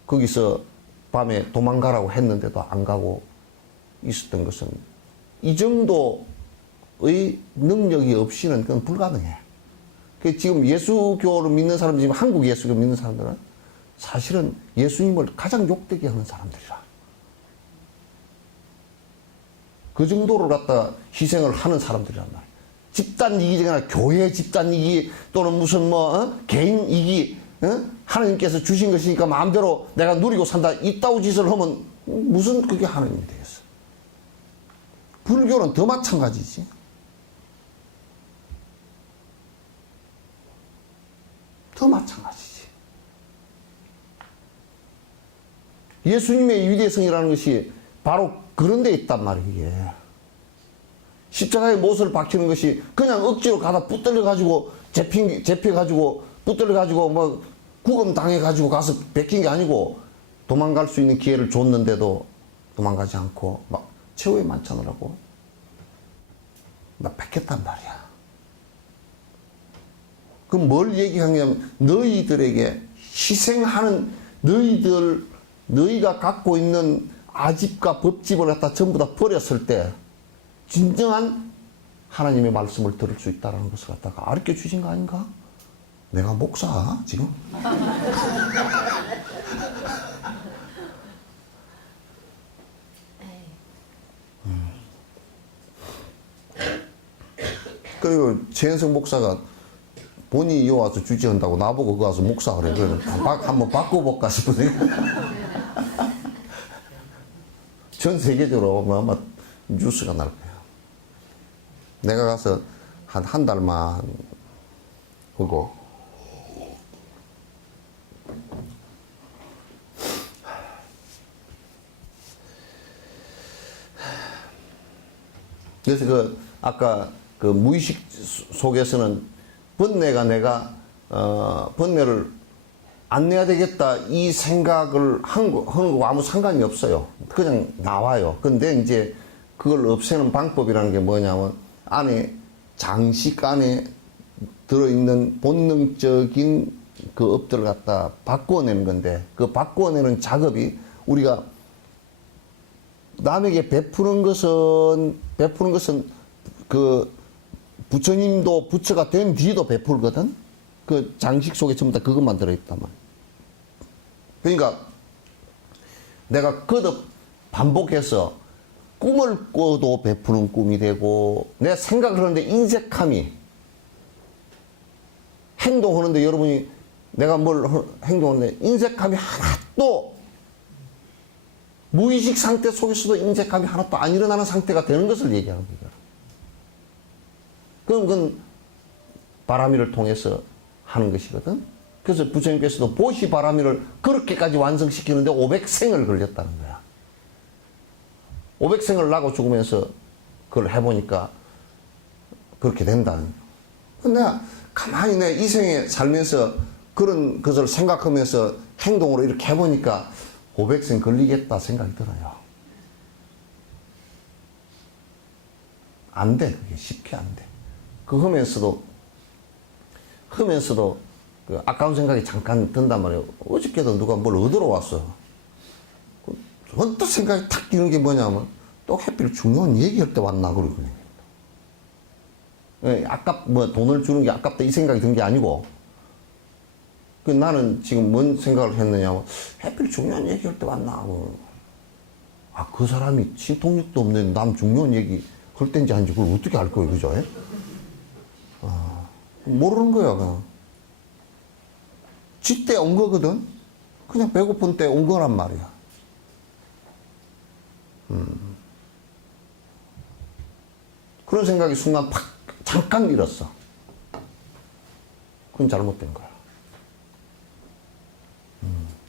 거기서 밤에 도망가라고 했는데도 안 가고 있었던 것은 이 정도의 능력이 없이는 그건 불가능해. 지금 예수교를 믿는 사람들, 지금 한국 예수교 믿는 사람들은 사실은 예수님을 가장 욕되게 하는 사람들이라. 그 정도로 갖다 희생을 하는 사람들이란 말이야. 집단 이익이 아니라 교회 집단 이익 또는 무슨 개인 이익이 하나님께서 주신 것이니까 마음대로 내가 누리고 산다, 이따위 짓을 하면 무슨 그게 하나님이 되겠어. 불교는 더 마찬가지지. 더 마찬가지지. 예수님의 위대성이라는 것이 바로 그런 데 있단 말이에요, 이게. 십자가에 못을 박히는 것이 그냥 억지로 가다 붙들려가지고 잡혀가지고 붙들려가지고 뭐 구금 당해가지고 가서 베낀 게 아니고, 도망갈 수 있는 기회를 줬는데도 도망가지 않고 막 최후의 만찬을 하고 막 뺏겼단 말이야. 그럼 뭘 얘기하냐면 너희들에게 희생하는, 너희가 갖고 있는 아집과 법집을 갖다 전부 다 버렸을 때 진정한 하나님의 말씀을 들을 수 있다는 것을 갖다가 가르쳐 주신 거 아닌가? 내가 목사 지금? 그리고 최현성 목사가 본인이 요 와서 주지한다고 나보고 그 와서 목사 그래. 그래서 한번 바꿔볼까 싶은데. 전 세계적으로 아마 뉴스가 날 거야. 내가 가서 한 달만 하고, 그래서 아까 무의식 속에서는 번뇌가 내가 번뇌를 안 내야 되겠다 이 생각을 하는 거고 아무 상관이 없어요. 그냥 나와요. 근데 이제 그걸 없애는 방법이라는 게 뭐냐면, 안에 장식 안에 들어있는 본능적인 그 업들을 갖다 바꾸어내는 건데, 그 바꾸어내는 작업이 우리가 남에게 베푸는 것은 그 부처님도 부처가 된 뒤에도 베풀거든. 그 장식 속에 전부 다 그것만 들어있단 말이야. 그러니까 내가 거듭 반복해서 꿈을 꿔도 베푸는 꿈이 되고, 내가 생각을 하는데 인색함이, 행동하는데 여러분이 내가 뭘 행동하는데 인색함이 하나도, 무의식 상태 속에서도 인색함이 하나도 안 일어나는 상태가 되는 것을 얘기하는 거예요. 그건 바람이를 통해서 하는 것이거든. 그래서 부처님께서도 보시 바람이를 그렇게까지 완성시키는데 500생을 걸렸다는 거야. 500생을 나고 죽으면서 그걸 해보니까 그렇게 된다는 거야. 근데 내가 가만히 내 이 생에 살면서 그런 것을 생각하면서 행동으로 이렇게 해보니까 500생 걸리겠다 생각이 들어요. 안 돼. 그게 쉽게 안 돼. 그 하면서도 그 아까운 생각이 잠깐 든단 말이에요. 어저께도 누가 뭘 얻으러 왔어. 언뜻 생각이 탁 드는 게 뭐냐면, 또 하필 중요한 얘기할 때 왔나, 그러거든요. 돈을 주는 게 아깝다 이 생각이 든 게 아니고, 나는 지금 뭔 생각을 했느냐, 하필 중요한 얘기할 때 왔나, 그 사람이 신통력도 없는 남 중요한 얘기 할 때인지 아닌지 그걸 어떻게 알 거예요, 그죠? 모르는 거야, 그냥. 쥐때 온 거거든? 그냥 배고픈 때 온 거란 말이야. 그런 생각이 순간 팍, 잠깐 일었어. 그건 잘못된 거야.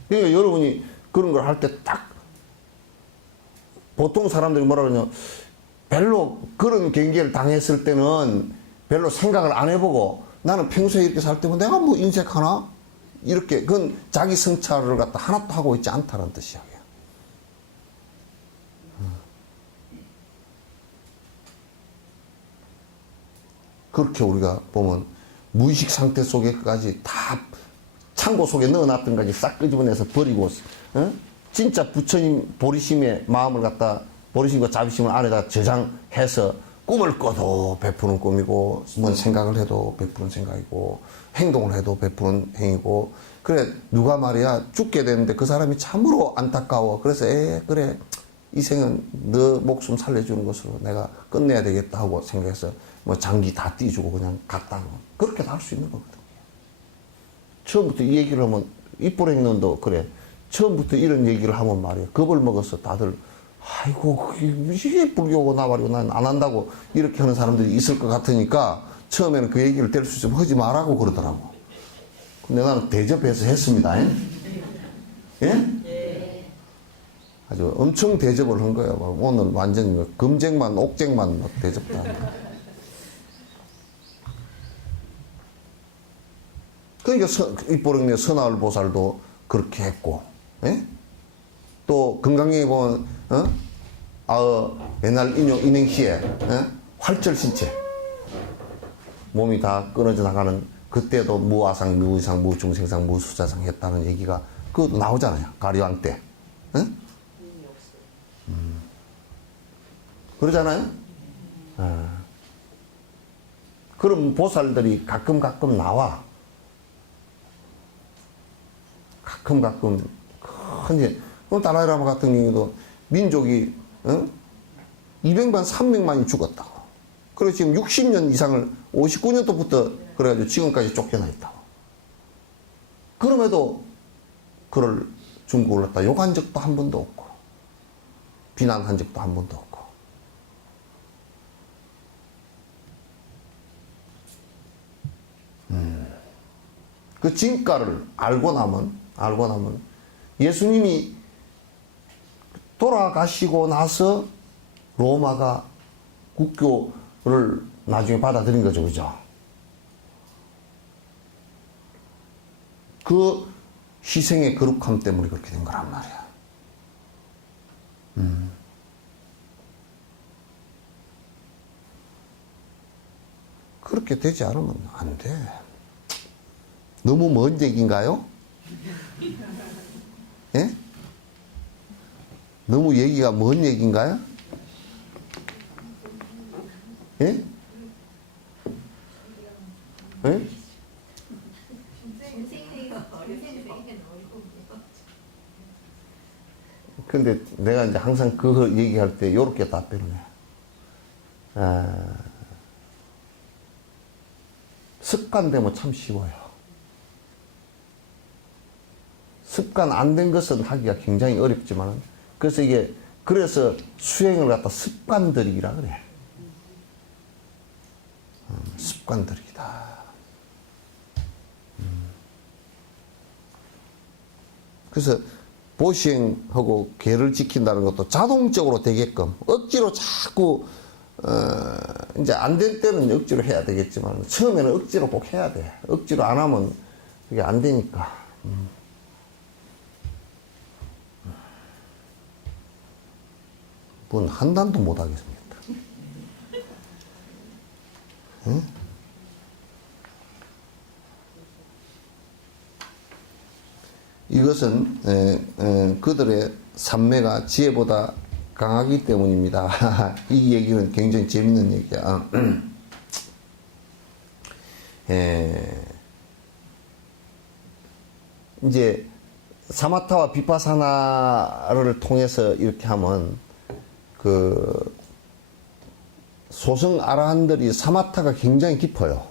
그러니까 여러분이 그런 걸 할 때 딱, 보통 사람들이 뭐라 그러냐, 별로 그런 경계를 당했을 때는 별로 생각을 안 해보고, 나는 평소에 이렇게 살 때면 내가 뭐 인색하나? 이렇게, 그건 자기 성찰을 갖다 하나도 하고 있지 않다는 뜻이야. 그렇게 우리가 보면 무의식 상태 속에까지 다 창고 속에 넣어놨던 까지 싹 끄집어내서 버리고, 진짜 부처님 보리심의 마음을 갖다, 보리심과 자비심을 안에다 저장해서 꿈을 꿔도 베푸는 꿈이고, 뭔 생각을 해도 베푸는 생각이고, 행동을 해도 베푸는 행위고, 그래, 누가 말이야, 죽게 되는데 그 사람이 참으로 안타까워. 그래서, 그래, 이 생은 너 목숨 살려주는 것으로 내가 끝내야 되겠다 하고 생각해서, 뭐 장기 다 띄주고 그냥 갔다고. 그렇게도 할 수 있는 거거든. 처음부터 이 얘기를 하면, 입보랭론도 그래. 처음부터 이런 얘기를 하면 말이야. 겁을 먹어서 다들, 아이고, 이게 불교고 나발이고 난 안 한다고 이렇게 하는 사람들이 있을 것 같으니까 처음에는 그 얘기를 될 수 있으면 하지 말라고 그러더라고. 근데 나는 대접해서 했습니다. 예? 아주 엄청 대접을 한 거예요. 오늘 완전히 금쟁만, 옥쟁만 막 대접다. 그러니까 입보릉의 선하을 보살도 그렇게 했고, 예? 또 건강경에 보면 옛날 인행시에 활절신체 몸이 다 끊어져 나가는, 그때도 무아상, 무의상, 무중생상, 무수자상 했다는 얘기가 그것도 나오잖아요. 가리왕 때. 그러잖아요. 그런 보살들이 가끔 나와. 가끔 큰 달라이라마 같은 경우도 민족이 200만 300만이 죽었다고. 그래서 지금 60년 이상을 59년도부터 그래가지고 지금까지 쫓겨나 있다고. 그럼에도 그를 중국을 갖다 욕한 적도 한 번도 없고, 비난한 적도 한 번도 없고. 그 진가를 알고 나면 예수님이 돌아가시고 나서 로마가 국교를 나중에 받아들인 거죠. 그죠? 그 희생의 거룩함 때문에 그렇게 된 거란 말이야. 그렇게 되지 않으면 안 돼. 너무 먼 얘기인가요? 예? 너무 얘기가 먼 얘기인가요? 예? 예? 근데 내가 이제 항상 그거 얘기할 때 요렇게 답변을 해. 습관되면 참 쉬워요. 습관 안 된 것은 하기가 굉장히 어렵지만, 그래서 수행을 갖다 습관들이라 그래. 습관들이다. 그래서 보시행하고 계를 지킨다는 것도 자동적으로 되게끔 억지로 자꾸 이제 안 될 때는 억지로 해야 되겠지만 처음에는 억지로 꼭 해야 돼. 억지로 안 하면 그게 안 되니까. 문 한 단도 못 하겠습니다. 응? 이것은 그들의 삼매가 지혜보다 강하기 때문입니다. 이 얘기는 굉장히 재밌는 얘기야. 이제 사마타와 비파사나를 통해서 이렇게 하면 그 소승 아라한들이 사마타가 굉장히 깊어요.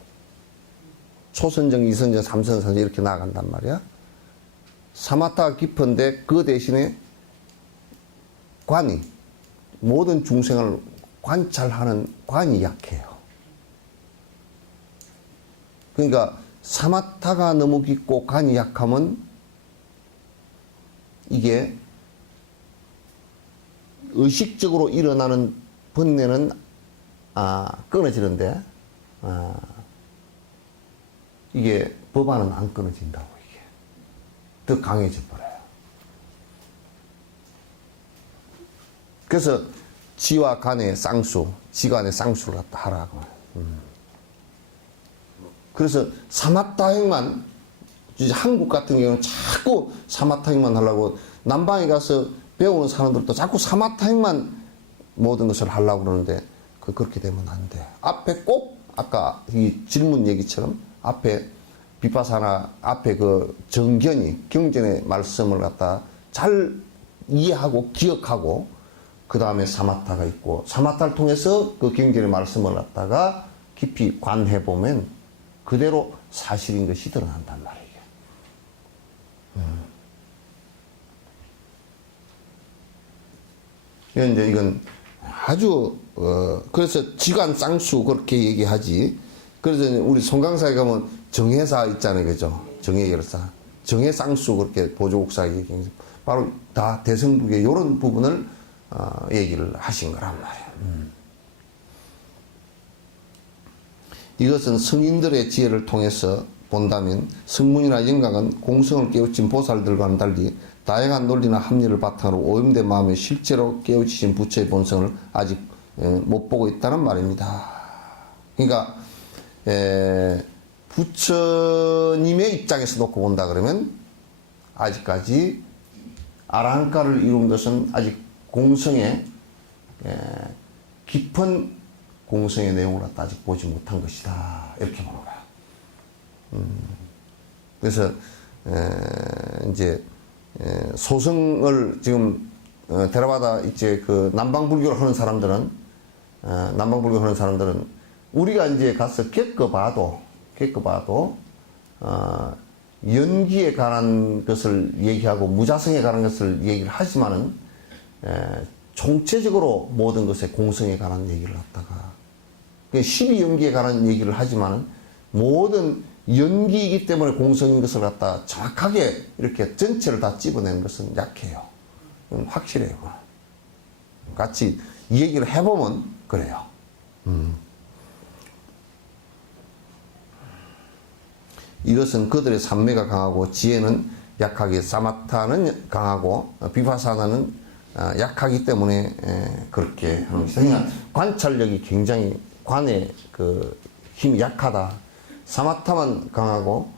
초선정, 이선정, 삼선정 이렇게 나간단 말이야. 사마타가 깊은데 그 대신에 관이, 모든 중생을 관찰하는 관이 약해요. 그러니까 사마타가 너무 깊고 관이 약하면 이게 의식적으로 일어나는 번뇌는 끊어지는데 이게 법안은 안 끊어진다고. 이게 더 강해져 버려요. 그래서 지와 간의 쌍수, 지간의 쌍수를 갖다 하라고. 그래서 사마타행만, 이제 한국 같은 경우는 자꾸 사마타행만 하려고, 남방에 가서 배우는 사람들도 자꾸 사마타행만 모든 것을 하려고 그러는데 그렇게 되면 안 돼. 앞에 꼭 아까 이 질문 얘기처럼 앞에 비파사나 앞에 그 정견이 경전의 말씀을 갖다 잘 이해하고 기억하고 그 다음에 사마타가 있고 사마타를 통해서 그 경전의 말씀을 갖다가 깊이 관해 보면 그대로 사실인 것이 드러난단 말이에요. 이건 아주 그래서 지관 쌍수 그렇게 얘기하지. 그래서 우리 송강사에 가면 정해사 있잖아요, 그죠? 정해열사, 정해쌍수 그렇게 보조국사 얘기 바로 다 대성불교 이런 부분을 얘기를 하신 거란 말이에요. 이것은 성인들의 지혜를 통해서 본다면 성문이나 영각은 공성을 깨우친 보살들과는 달리 다양한 논리나 합리를 바탕으로 오염된 마음에 실제로 깨우치신 부처의 본성을 아직 못 보고 있다는 말입니다. 그러니까 부처님의 입장에서 놓고 본다 그러면 아직까지 아라한가를 이룬 것은 아직 공성의 깊은 공성의 내용을 아직 보지 못한 것이다, 이렇게 보는 거야. 그래서 이제 소승을 지금 데라바다 이제 그 남방불교를 하는 사람들은 우리가 이제 가서 겪어봐도 연기에 관한 것을 얘기하고 무자성에 관한 것을 얘기를 하지만은 총체적으로 모든 것에 공성에 관한 얘기를 갖다가 12연기에 관한 얘기를 하지만은 모든 연기이기 때문에 공성인 것을 갖다 정확하게 이렇게 전체를 다 집어내는 것은 약해요. 확실해요. 같이 이 얘기를 해보면 그래요. 이것은 그들의 삼매가 강하고 지혜는 약하게, 사마타는 강하고 비파사나는 약하기 때문에 그렇게 하는 것이다. 그러니까 관찰력이 굉장히 관의 그 힘이 약하다. 사마타만 강하고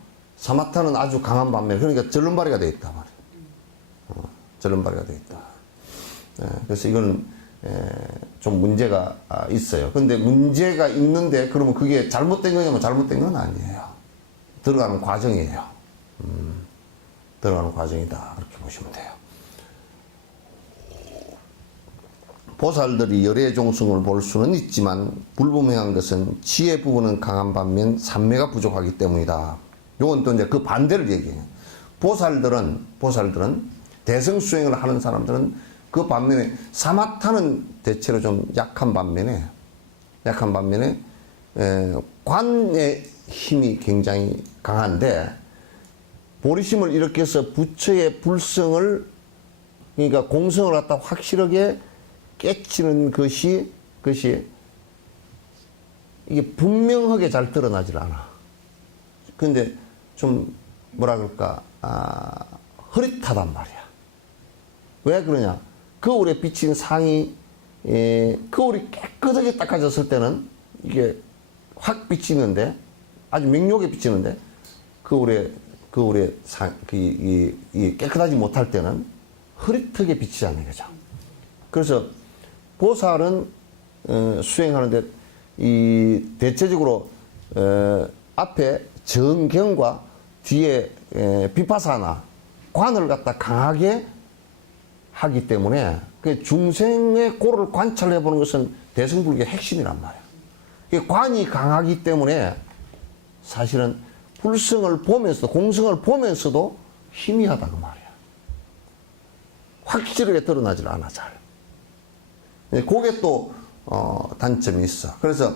사마타는 아주 강한 반면, 그러니까 절름발이가 되어 있단 말이에요. 절름발이가 되어 있다. 그래서 이거는 좀 문제가 있어요. 근데 문제가 있는데 그러면 그게 잘못된 거냐면 잘못된 건 아니에요. 들어가는 과정이에요. 들어가는 과정이다. 그렇게 보시면 돼요. 보살들이 열의 종성을 볼 수는 있지만 불분명한 것은 지혜 부분은 강한 반면 삼매가 부족하기 때문이다. 요건 또 이제 그 반대를 얘기해요. 보살들은 대성수행을 하는 사람들은 그 반면에 사마타는 대체로 좀 약한 반면에 관의 힘이 굉장히 강한데 보리심을 일으켜서 부처의 불성을 그러니까 공성을 갖다 확실하게 깨치는 것이 이게 분명하게 잘 드러나질 않아. 근데 좀 뭐라 그럴까 흐릿하단 말이야. 왜 그러냐? 거울에 비친 상이 거울이 깨끗하게 닦아졌을 때는 이게 확 비치는데 아주 명료하게 비치는데 거울에 이 깨끗하지 못할 때는 흐릿하게 비치잖아요, 그죠? 그래서 보살은 수행하는데 이 대체적으로 앞에 정경과 뒤에 비파사나 관을 갖다 강하게 하기 때문에 그 중생의 고를 관찰해 보는 것은 대승불교의 핵심이란 말이에요. 관이 강하기 때문에 사실은 불성을 보면서도 공성을 보면서도 희미하다 그 말이야. 확실하게 드러나질 않아 잘. 그게 또 단점이 있어. 그래서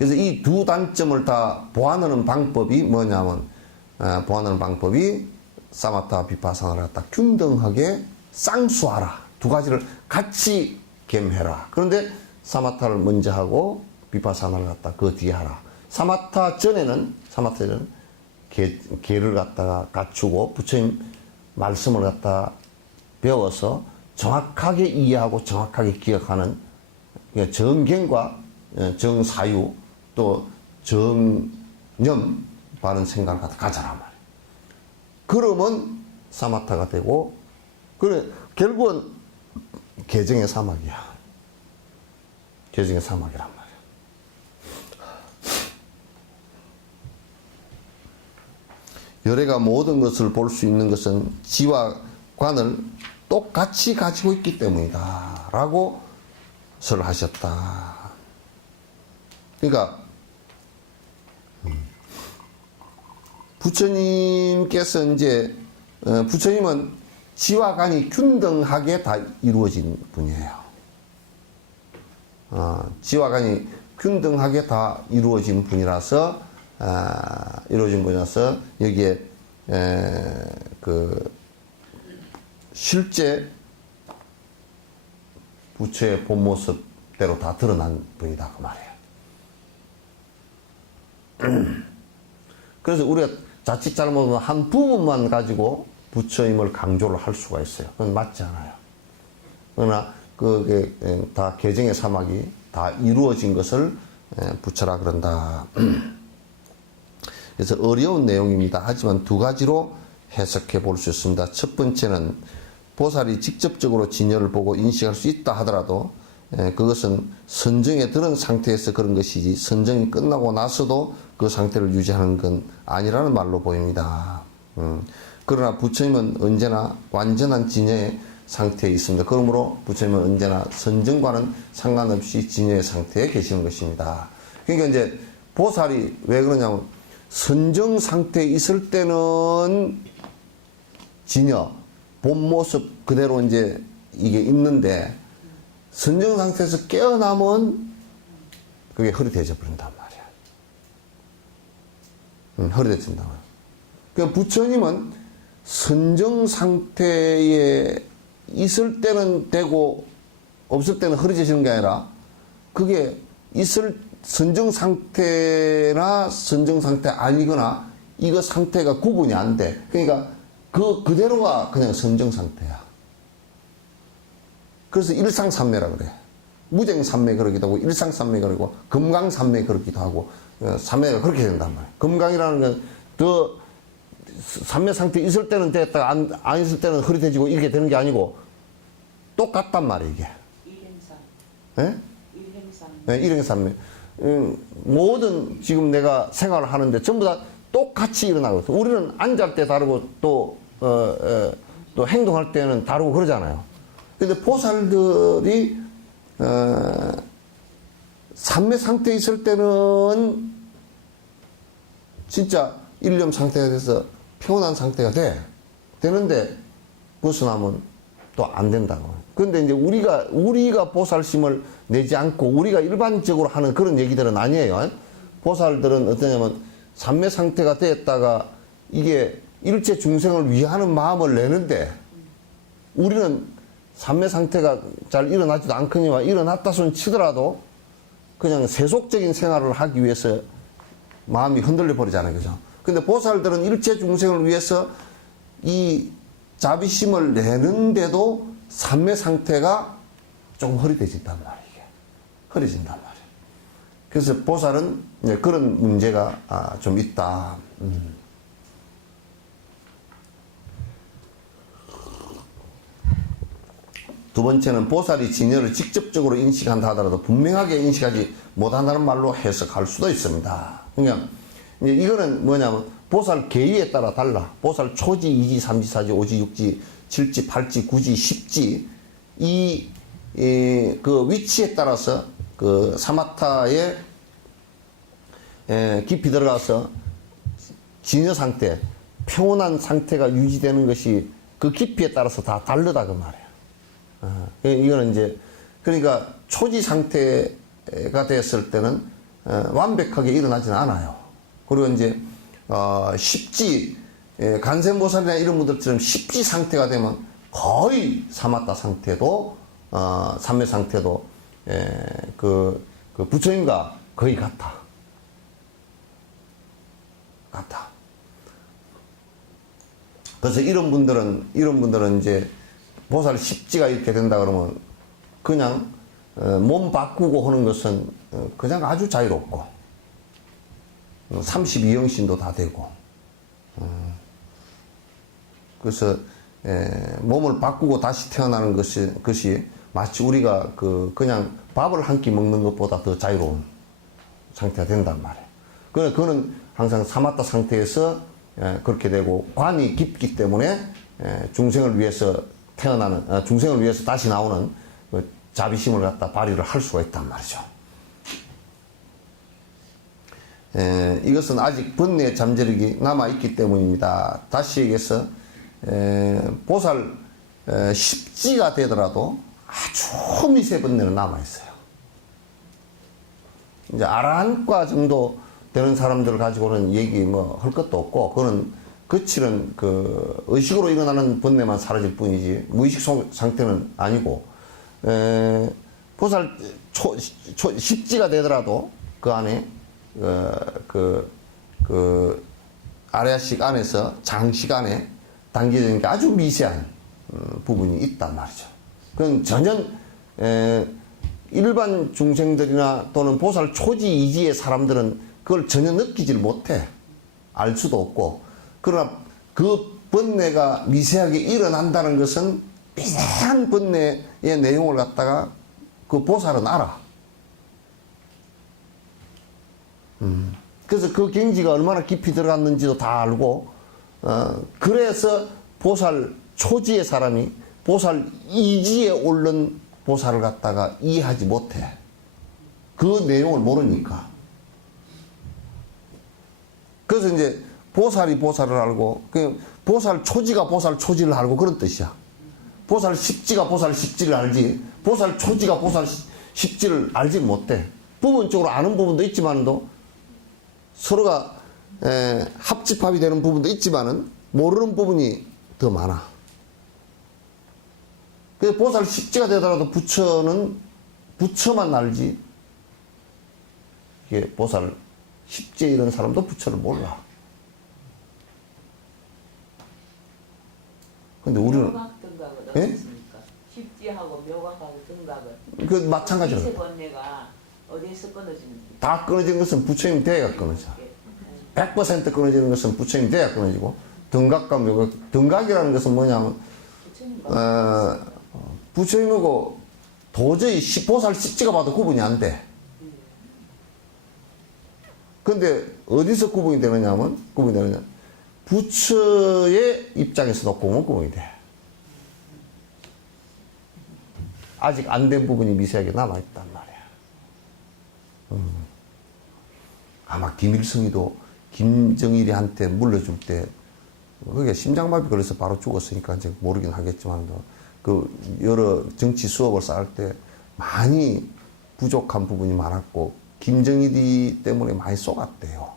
이 두 단점을 다 보완하는 방법이 뭐냐면 보완하는 방법이 사마타 비파사나를 갖다 균등하게 쌍수하라. 두 가지를 같이 겸해라. 그런데 사마타를 먼저 하고 비파사나를 갖다 그 뒤에 하라. 사마타 전에는 계를 갖다가 갖추고 부처님 말씀을 갖다 배워서 정확하게 이해하고 정확하게 기억하는 정견과 정사유 또 정념 바른 생각을 갖다 가져라 말이에요. 그러면 사마타가 되고 그래 결국은 개정의 사막이야. 개정의 사막이란 말이야. 열애가 모든 것을 볼 수 있는 것은 지와 관을 똑같이 가지고 있기 때문이다 라고 설하셨다. 그러니까 부처님께서 이제 부처님은 지와 관이 균등하게 다 이루어진 분이에요. 지와 관이 균등하게 다 이루어진 분이라서 여기에 그 실제 부처의 본모습대로 다 드러난 분이다 그 말이에요. 그래서 우리가 자칫 잘못하면 한 부분만 가지고 부처님을 강조를 할 수가 있어요. 그건 맞지 않아요. 그러나 그게 다 개정의 사막이 다 이루어진 것을 부처라 그런다. 그래서 어려운 내용입니다. 하지만 두 가지로 해석해 볼 수 있습니다. 첫 번째는 보살이 직접적으로 진여를 보고 인식할 수 있다 하더라도 그것은 선정에 들은 상태에서 그런 것이지 선정이 끝나고 나서도 그 상태를 유지하는 건 아니라는 말로 보입니다. 그러나 부처님은 언제나 완전한 진여의 상태에 있습니다. 그러므로 부처님은 언제나 선정과는 상관없이 진여의 상태에 계시는 것입니다. 그러니까 이제 보살이 왜 그러냐면 선정 상태에 있을 때는 진여, 본 모습 그대로 이제 이게 있는데 선정 상태에서 깨어나면 그게 흐릿해져 버린단 말이야. 흐릿해진다. 그러니까 부처님은 선정 상태에 있을 때는 되고 없을 때는 흐릿해지는 게 아니라 그게 있을 선정 상태나 선정 상태 아니거나 이거 상태가 구분이 안 돼. 그러니까 그대로가 그냥 선정 상태야. 그래서 일상삼매라 그래. 무쟁삼매 그러기도 하고 일상삼매 그러고 금강삼매 그러기도 하고 삼매가 그렇게 된단 말이야. 금강이라는 건 더 삼매 상태 있을 때는 됐다가 안 있을 때는 흐릿해지고 이렇게 되는 게 아니고 똑같단 말이에요, 이게. 일행삼. 예? 일행삼. 네, 일행삼매. 모든 지금 내가 생활을 하는데 전부 다 똑같이 일어나거든요. 우리는 앉을 때 다르고 또 행동할 때는 다르고 그러잖아요. 근데 보살들이 삼매 상태에 있을 때는 진짜 일념 상태가 돼서 평온한 상태가 되는데 벗어나면 또 안 된다고. 근데 이제 우리가 보살심을 내지 않고 우리가 일반적으로 하는 그런 얘기들은 아니에요. 보살들은 어떠냐면 삼매 상태가 됐다가 이게 일체 중생을 위하는 마음을 내는데 우리는 삼매 상태가 잘 일어나지도 않거니와 일어났다 손 치더라도 그냥 세속적인 생활을 하기 위해서 마음이 흔들려 버리잖아요. 그죠? 근데 보살들은 일체 중생을 위해서 이 자비심을 내는데도 삼매 상태가 좀 흐릿해진단 말이에요. 이게. 흐려진단 말이에요. 그래서 보살은 이제 그런 문제가 좀 있다. 두 번째는 보살이 진여를 직접적으로 인식한다 하더라도 분명하게 인식하지 못한다는 말로 해석할 수도 있습니다. 그러니까 이제 이거는 뭐냐면 보살 계위에 따라 달라. 보살 초지, 이지, 삼지, 사지, 오지, 육지, 칠지, 팔지, 구지, 십지 그 위치에 따라서 그 사마타에 깊이 들어가서 진여 상태, 평온한 상태가 유지되는 것이 그 깊이에 따라서 다 다르다 그 말이에요. 이거는 이제 그러니까 초지 상태가 됐을 때는 완벽하게 일어나지는 않아요. 그리고 이제 십지 간센보살이나 이런 분들처럼 십지 상태가 되면 거의 사마타 상태도 삼매 상태도 그 부처님과 거의 같아. 그래서 이런 분들은 이제 보살 십지가 이렇게 된다 그러면 그냥 몸 바꾸고 하는 것은 그냥 아주 자유롭고 32영신도 다 되고 그래서 몸을 바꾸고 다시 태어나는 것이 마치 우리가 그냥 밥을 한 끼 먹는 것보다 더 자유로운 상태가 된단 말이에요. 그거는 항상 사마타 상태에서 그렇게 되고 관이 깊기 때문에 중생을 위해서 중생을 위해서 다시 나오는 그 자비심을 갖다 발휘를 할 수가 있단 말이죠. 이것은 아직 번뇌의 잠재력이 남아있기 때문입니다. 다시 얘기해서 보살 십지가 되더라도 아주 미세 번뇌는 남아있어요. 이제 아라한과 정도 되는 사람들을 가지고는 얘기 할 것도 없고 그거는 거칠은 그 의식으로 일어나는 번뇌만 사라질 뿐이지 무의식 상태는 아니고 보살 십지가 되더라도 그 안에 아래아식 안에서 장식 안에 담겨진 게 아주 미세한 부분이 있단 말이죠. 그건 전혀 일반 중생들이나 또는 보살 초지 이지의 사람들은 그걸 전혀 느끼질 못해. 알 수도 없고. 그러나 그 번뇌가 미세하게 일어난다는 것은 미세한 번뇌의 내용을 갖다가 그 보살은 알아. 그래서 그 경지가 얼마나 깊이 들어갔는지도 다 알고, 그래서 보살 초지의 사람이 보살 이지에 오른 보살을 갖다가 이해하지 못해. 그 내용을 모르니까. 그래서 이제 보살이 보살을 알고, 보살 초지가 보살 초지를 알고 그런 뜻이야. 보살 십지가 보살 십지를 알지, 보살 초지가 보살 십지를 알지 못해. 부분적으로 아는 부분도 있지만도 서로가 합집합이 되는 부분도 있지만은 모르는 부분이 더 많아. 그래서 보살 십지가 되더라도 부처만 알지. 이게 보살 십지에 이런 사람도 부처를 몰라. 근데 우리는 묘각 등각은 예? 어떻습니까? 십지하고 묘각하고 등각은 그 마찬가지로 미세 번뇌가 어디에서 끊어지는지 다 끊어진 것은 부처님 대가 끊어져. 100% 끊어지는 것은 부처님 돼야 끊어지고, 등각과 묘각, 등각이라는 것은 뭐냐면, 부처님 부처님하고 도저히 보살 찍어봐도 구분이 안 돼. 근데 어디서 구분이 되느냐면, 부처의 입장에서도 구분이 돼. 아직 안 된 부분이 미세하게 남아있단 말이야. 아마 김일성이도 김정일이한테 물려줄 때, 그게 심장마비 걸려서 바로 죽었으니까 이제 모르긴 하겠지만, 그 여러 정치 수업을 쌓을 때 많이 부족한 부분이 많았고, 김정일이 때문에 많이 쏘갔대요.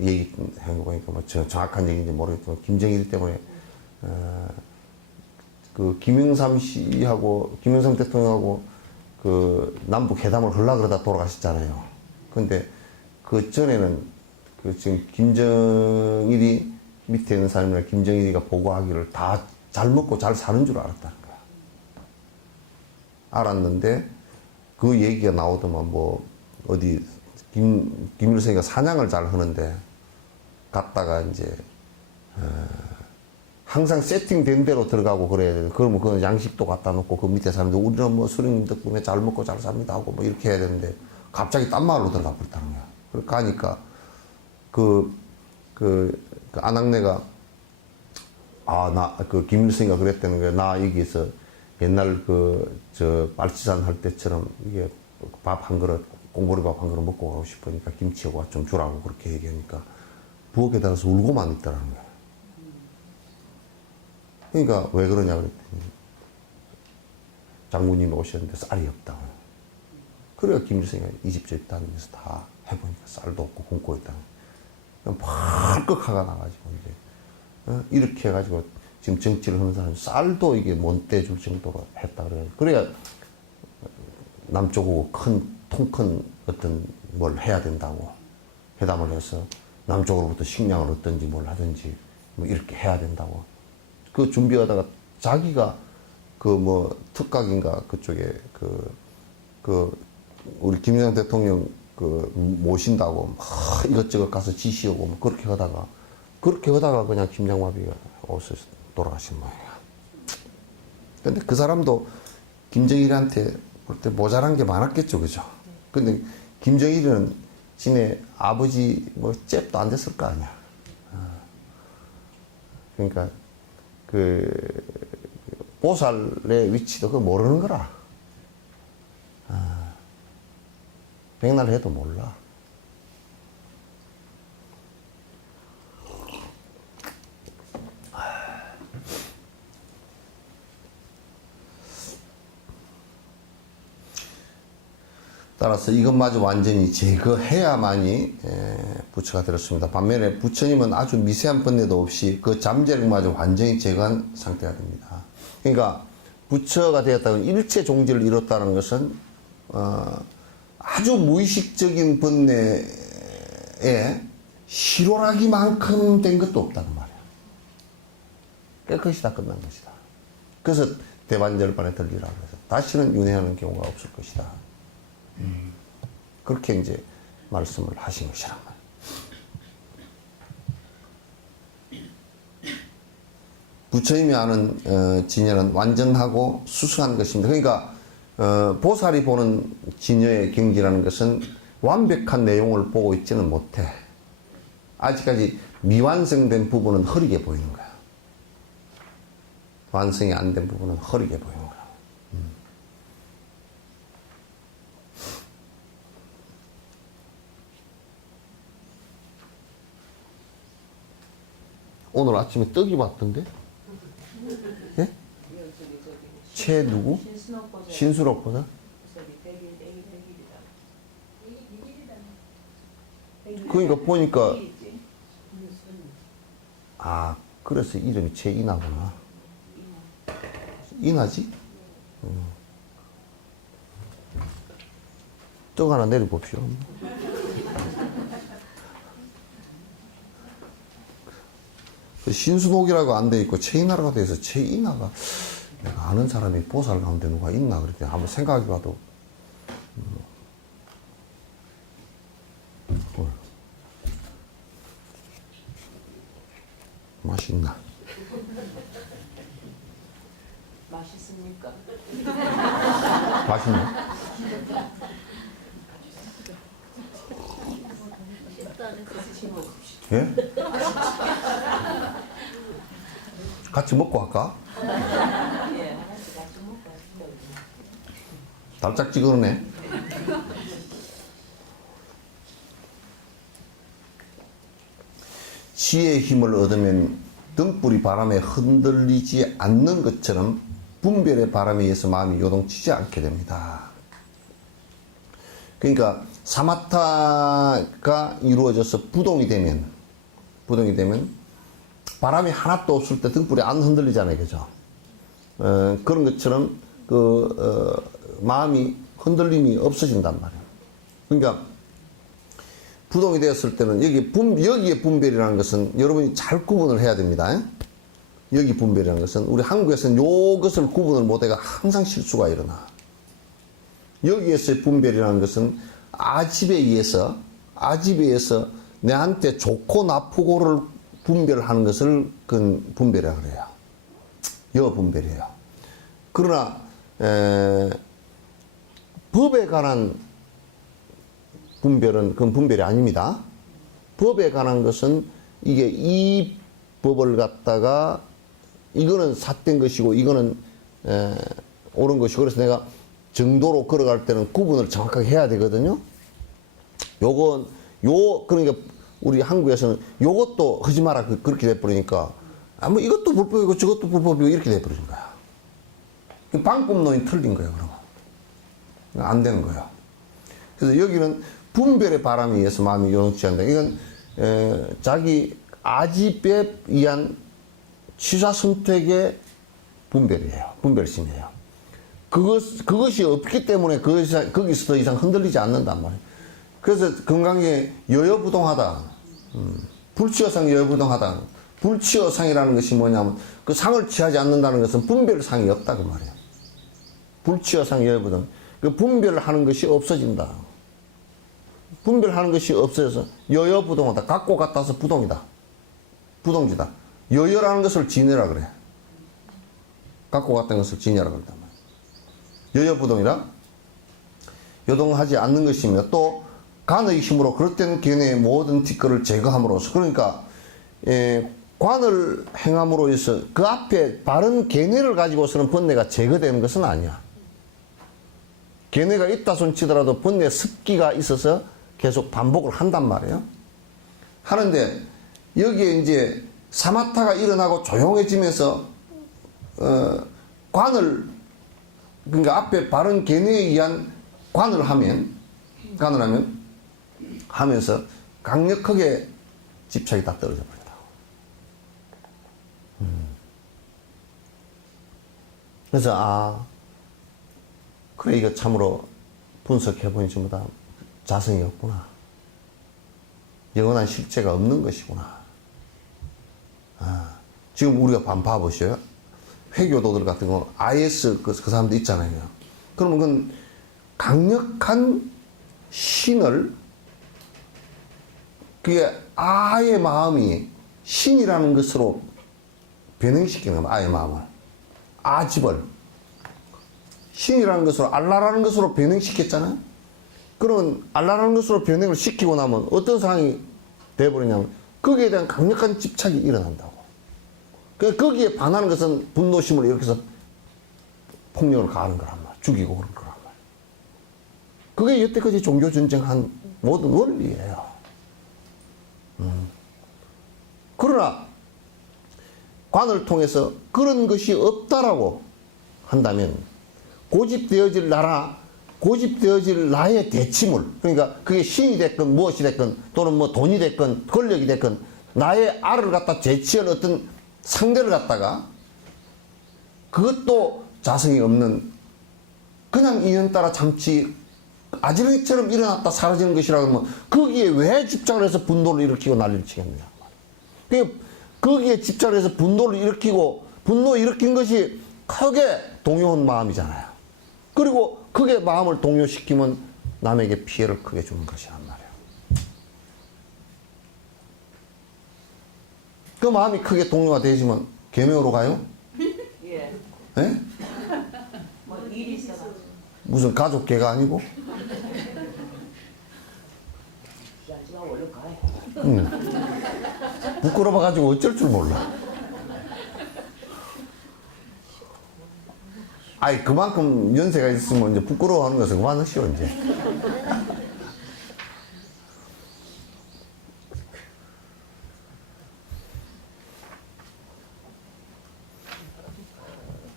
얘기해보니까 뭐 정확한 얘기인지 모르겠지만, 김정일 때문에, 그 김영삼 씨하고 김영삼 대통령하고 그 남북 회담을 하려고 그러다 돌아가셨잖아요. 근데 그 전에는 그 지금 김정일이 밑에 있는 사람이나 김정일이가 보고하기를 다 잘 먹고 잘 사는 줄 알았다는 거야. 알았는데 그 얘기가 나오더만 뭐 어디 김일성이가 사냥을 잘 하는데 갔다가 이제 항상 세팅된 대로 들어가고 그래야 돼. 그러면 그 양식도 갖다 놓고 그 밑에 사람들 우리는 뭐 수령님 덕분에 잘 먹고 잘 삽니다 하고 뭐 이렇게 해야 되는데 갑자기 딴 마을로 들어가 버렸다는 거야. 그래 가니까 그 안학내가 그 김일성이가 그랬다는 거야. 나 여기서 옛날 빨치산 할 때처럼 이게 밥 한 그릇 공보리밥 한 그릇 먹고 가고 싶으니까 김치하고 좀 주라고 그렇게 얘기하니까 부엌에 달아서 울고만 있더라는 거야. 그러니까 왜 그러냐 그랬더니 장군님이 오셨는데 쌀이 없다. 그래야 김일성이 이 집 저 집 다니면서 다 해보니까 쌀도 없고 굶고 있다. 벌컥 화가 나가지고 이제 이렇게 해가지고 지금 정치를 하는 사람이 쌀도 이게 못 떼줄 정도로 했다 그래요. 그래야 남쪽하고 통 큰 어떤 뭘 해야 된다고 회담을 해서 남쪽으로부터 식량을 얻든지 뭘 하든지 뭐 이렇게 해야 된다고. 그 준비하다가 자기가 그 뭐 특각인가 그쪽에 우리 김영삼 대통령 모신다고 막 이것저것 가서 지시하고 뭐 그렇게 하다가 그냥 심장마비가 오서 돌아가신 모양이야. 근데 그 사람도 김정일한테 볼 때 모자란 게 많았겠죠, 그죠? 근데 김정일은 지네 아버지 뭐 잽도 안 됐을 거 아니야. 그러니까 보살의 위치도 그거 모르는 거라. 백날 해도 몰라. 따라서 이것마저 완전히 제거해야만이 부처가 되었습니다. 반면에 부처님은 아주 미세한 번뇌도 없이 그 잠재력마저 완전히 제거한 상태가 됩니다. 그러니까 부처가 되었다는 일체 종지를 이뤘다는 것은 아주 무의식적인 번뇌에 실오라기만큼 된 것도 없다는 말이야. 깨끗이 다 끝난 것이다. 그래서 대반절반에 들리라고 해서 다시는 윤회하는 경우가 없을 것이다. 그렇게 이제 말씀을 하신 것이란 말이에요. 부처님이 하는 진여는 완전하고 수승한 것입니다. 그러니까 보살이 보는 진여의 경지라는 것은 완벽한 내용을 보고 있지는 못해. 아직까지 미완성된 부분은 흐리게 보이는 거야. 완성이 안 된 부분은 흐리게 보이는 거야. 오늘 아침에 떡이 왔던데? 예? 최 누구? 신수록보다? 그러니까 보니까 그래서 이름이 최인하구나. 인하지? 떡 하나 내려봅시오. 신수록이라고 안 돼 있고 최인하라고 돼 있어. 최인하가 내가 아는 사람이 보살 가운데 누가 있나 그랬더니 한번 생각해봐도 맛있나? 맛있습니까? 맛있나? 예? 같이 먹고 할까? 예, 하나씩 같이 먹고 하시죠. 달짝지근하네. 지혜의 힘을 얻으면 등불이 바람에 흔들리지 않는 것처럼 분별의 바람에 의해서 마음이 요동치지 않게 됩니다. 그러니까 사마타가 이루어져서 부동이 되면 바람이 하나도 없을 때 등불이 안 흔들리잖아요, 그죠? 그런 것처럼 마음이 흔들림이 없어진단 말이에요. 그러니까 부동이 되었을 때는 여기에 분별이라는 것은 여러분이 잘 구분을 해야 됩니다. 여기 분별이라는 것은 우리 한국에서는 요것을 구분을 못해가 항상 실수가 일어나. 여기에서의 분별이라는 것은 아집에 의해서 내한테 좋고 나쁘고를 분별하는 것을 그건 분별이라고 그래요. 여분별이에요. 그러나 법에 관한 분별은 그건 분별이 아닙니다. 법에 관한 것은 이게 이 법을 갖다가 이거는 삿된 것이고 이거는 옳은 것이고 그래서 내가 정도로 걸어갈 때는 구분을 정확하게 해야 되거든요. 그러니까 우리 한국에서는 요것도 하지 마라 그렇게 돼버리니까 뭐 이것도 불법이고 저것도 불법이고 이렇게 돼버리는 거야. 방법론이 틀린 거예요, 그러면. 안 되는 거야. 그래서 여기는 분별의 바람에 의해서 마음이 요동치 않는다. 이건 자기 아집에 의한 취사 선택의 분별이에요. 분별심이에요. 그것이 없기 때문에 거기서 더 이상 흔들리지 않는단 말이에요. 그래서 건강에 여여부동하다. 불취어상 여여부동하다. 불취어상이라는 것이 뭐냐면 그 상을 취하지 않는다는 것은 분별상이 없다 그 말이에요. 불취어상 여여부동. 그 분별하는 것이 없어진다. 분별하는 것이 없어져서 여여부동하다. 갖고 갖다서 부동이다. 부동지다. 여여라는 것을 진여라 그래. 갖고 갔다는 것을 진여라 그런단 말이에요. 여여부동이라 요동하지 않는 것이며 또 간의 힘으로 그릇된 견해의 모든 뒷거를 제거함으로써 그러니까 관을 행함으로 해서 그 앞에 바른 견해를 가지고서는 번뇌가 제거되는 것은 아니야. 견해가 있다 손치더라도 번뇌 습기가 있어서 계속 반복을 한단 말이에요. 하는데 여기에 이제 사마타가 일어나고 조용해지면서 그러니까 앞에 바른 견해에 의한 관을 하면서 강력하게 집착이 다 떨어져 버린다고. 그래서 그래 이거 참으로 분석해보니 전부 다 자성이 없구나. 영원한 실체가 없는 것이구나. 지금 우리가 봐보셔요. 회교도들 같은 거 IS 그 사람들 있잖아요. 그러면 그건 강력한 신을 그게 아의 마음이 신이라는 것으로 변형시키는 거야. 아의 마음을. 아집을 신이라는 것으로 알라라는 것으로 변형시켰잖아요. 그러면 알라라는 것으로 변형을 시키고 나면 어떤 상황이 돼버리냐면 거기에 대한 강력한 집착이 일어난다고. 그러니까 거기에 반하는 것은 분노심을 일으켜서 폭력을 가하는 거란 말이야. 죽이고 그런 거란 말이야. 그게 여태까지 종교 전쟁한 모든 원리예요. 그러나 관을 통해서 그런 것이 없다라고 한다면 고집되어질 나의 대치물, 그러니까 그게 신이 됐건 무엇이 됐건 또는 뭐 돈이 됐건 권력이 됐건 나의 알을 갖다 제치한 어떤 상대를 갖다가 그것도 자성이 없는 그냥 인연따라 잠시 아지렁이처럼 일어났다 사라지는 것이라고 하면 거기에 왜 집착을 해서 분노를 일으키고 난리를 치겠느냐. 그러니까 거기에 집착을 해서 분노를 일으키고 분노 일으킨 것이 크게 동요한 마음이잖아요. 그리고 크게 마음을 동요시키면 남에게 피해를 크게 주는 것이란 말이에요. 그 마음이 크게 동요가 되시면 개묘로 가요? 예. 예? 뭐 일이 있어가지고. 무슨 가족계가 아니고? 시간지가 얼른 가요. 부끄러워가지고 어쩔 줄 몰라. 아이, 그만큼 연세가 있으면 이제 부끄러워하는 것은 그만하시오, 이제.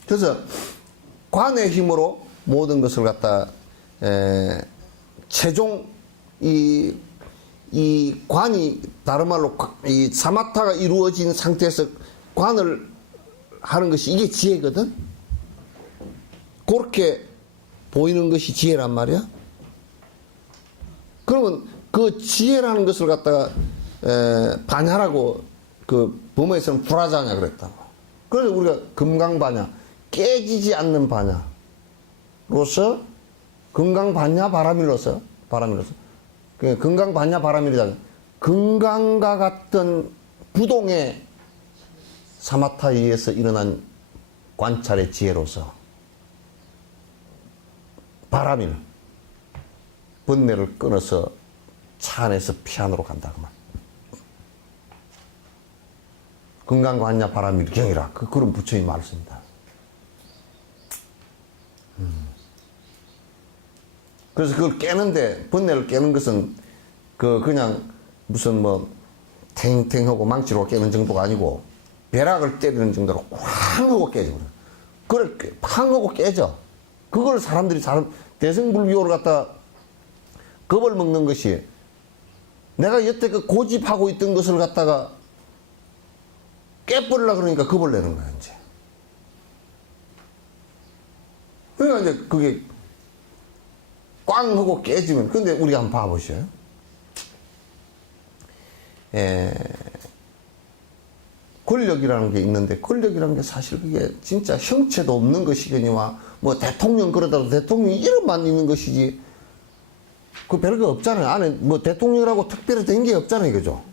그래서 관의 힘으로 모든 것을 갖다 최종 이 관이 다른 말로 이 사마타가 이루어진 상태에서 관을 하는 것이 이게 지혜거든. 그렇게 보이는 것이 지혜란 말이야. 그러면 그 지혜라는 것을 갖다가 반야라고 그 범어에서는 불하자냐 그랬다고. 그래서 우리가 금강반야 깨지지 않는 반야로서 금강반야 바라밀로서 금강반야 바라밀이다. 금강과 같은 부동의 사마타에 의해서 일어난 관찰의 지혜로서 바라밀 번뇌를 끊어서 차 안에서 피안으로 간다 그 말. 금강관야 바라밀경이라 그런 부처의 말씀입니다. 그래서 그걸 깨는데 번뇌를 깨는 것은 그냥 무슨 뭐 탱탱하고 망치로 깨는 정도가 아니고 벼락을 때리는 정도로 쾅 하고 깨져. 그걸 팡 하고 깨져. 그걸 사람들이 대승불교를 갖다 겁을 먹는 것이 내가 여태 그 고집하고 있던 것을 갖다가 깨버리려 그러니까 겁을 내는 거야, 이제. 그러니까 이제 그게 꽝 하고 깨지면, 근데 우리 한번 봐보셔요. 권력이라는 게 있는데, 권력이라는 게 사실 그게 진짜 형체도 없는 것이거니와, 뭐 대통령 그러다도 대통령이 이름만 있는 것이지, 그 별거 없잖아요. 안에 뭐 대통령이라고 특별히 된 게 없잖아요. 그죠?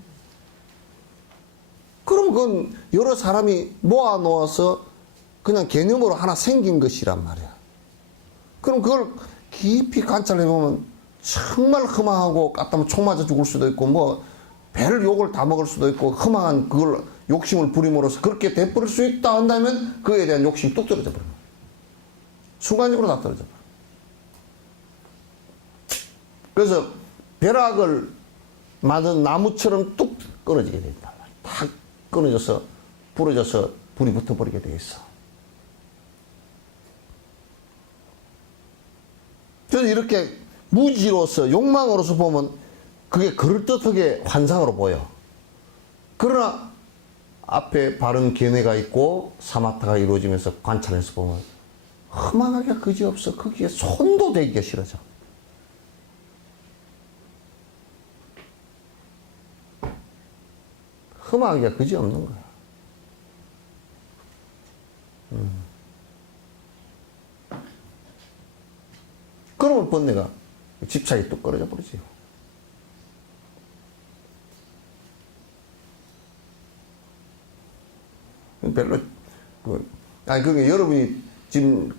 그럼 그건 여러 사람이 모아놓아서 그냥 개념으로 하나 생긴 것이란 말이야. 그럼 그걸 깊이 관찰해보면 정말 흠망하고 까따면 총 맞아 죽을 수도 있고 뭐 배를 욕을 다 먹을 수도 있고 흠망한 그걸 욕심을 부림으로써 그렇게 돼버릴 수 있다 한다면 그에 대한 욕심이 뚝 떨어져 버려. 순간적으로 다 떨어져 버려. 그래서 벼락을 맞은 나무처럼 뚝 끊어지게 된다. 탁 끊어져서 부러져서 불이 붙어버리게 돼 있어. 그래서 이렇게 무지로서 욕망으로서 보면 그게 그럴듯하게 환상으로 보여. 그러나 앞에 바른 견해가 있고 사마타가 이루어지면서 관찰해서 보면 험하게 그지없어. 거기에 손도 대기가 싫어져. 험하기가 그지없는 거야. 그러면 번뇌가 집착이 뚝 끊어져 버리지. 별로 그게 여러분이 지금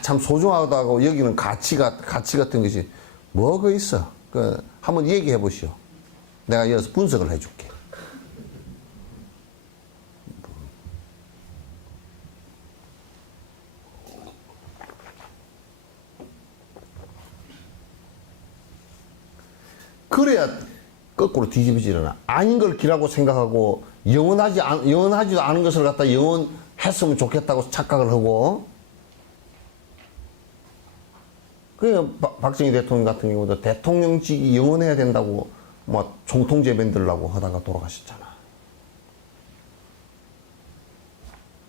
참 소중하다고 여기는 가치 같은 것이 뭐가 있어? 한번 얘기해 보시오. 내가 여기서 분석을 해줄게. 그래야 거꾸로 뒤집어지려나. 아닌 걸 기라고 생각하고 영원하지도 않은 것을 갖다 영원했으면 좋겠다고 착각을 하고. 그러니까 박정희 대통령 같은 경우도 대통령직이 영원해야 된다고 뭐 총통제 만들려고 하다가 돌아가셨잖아.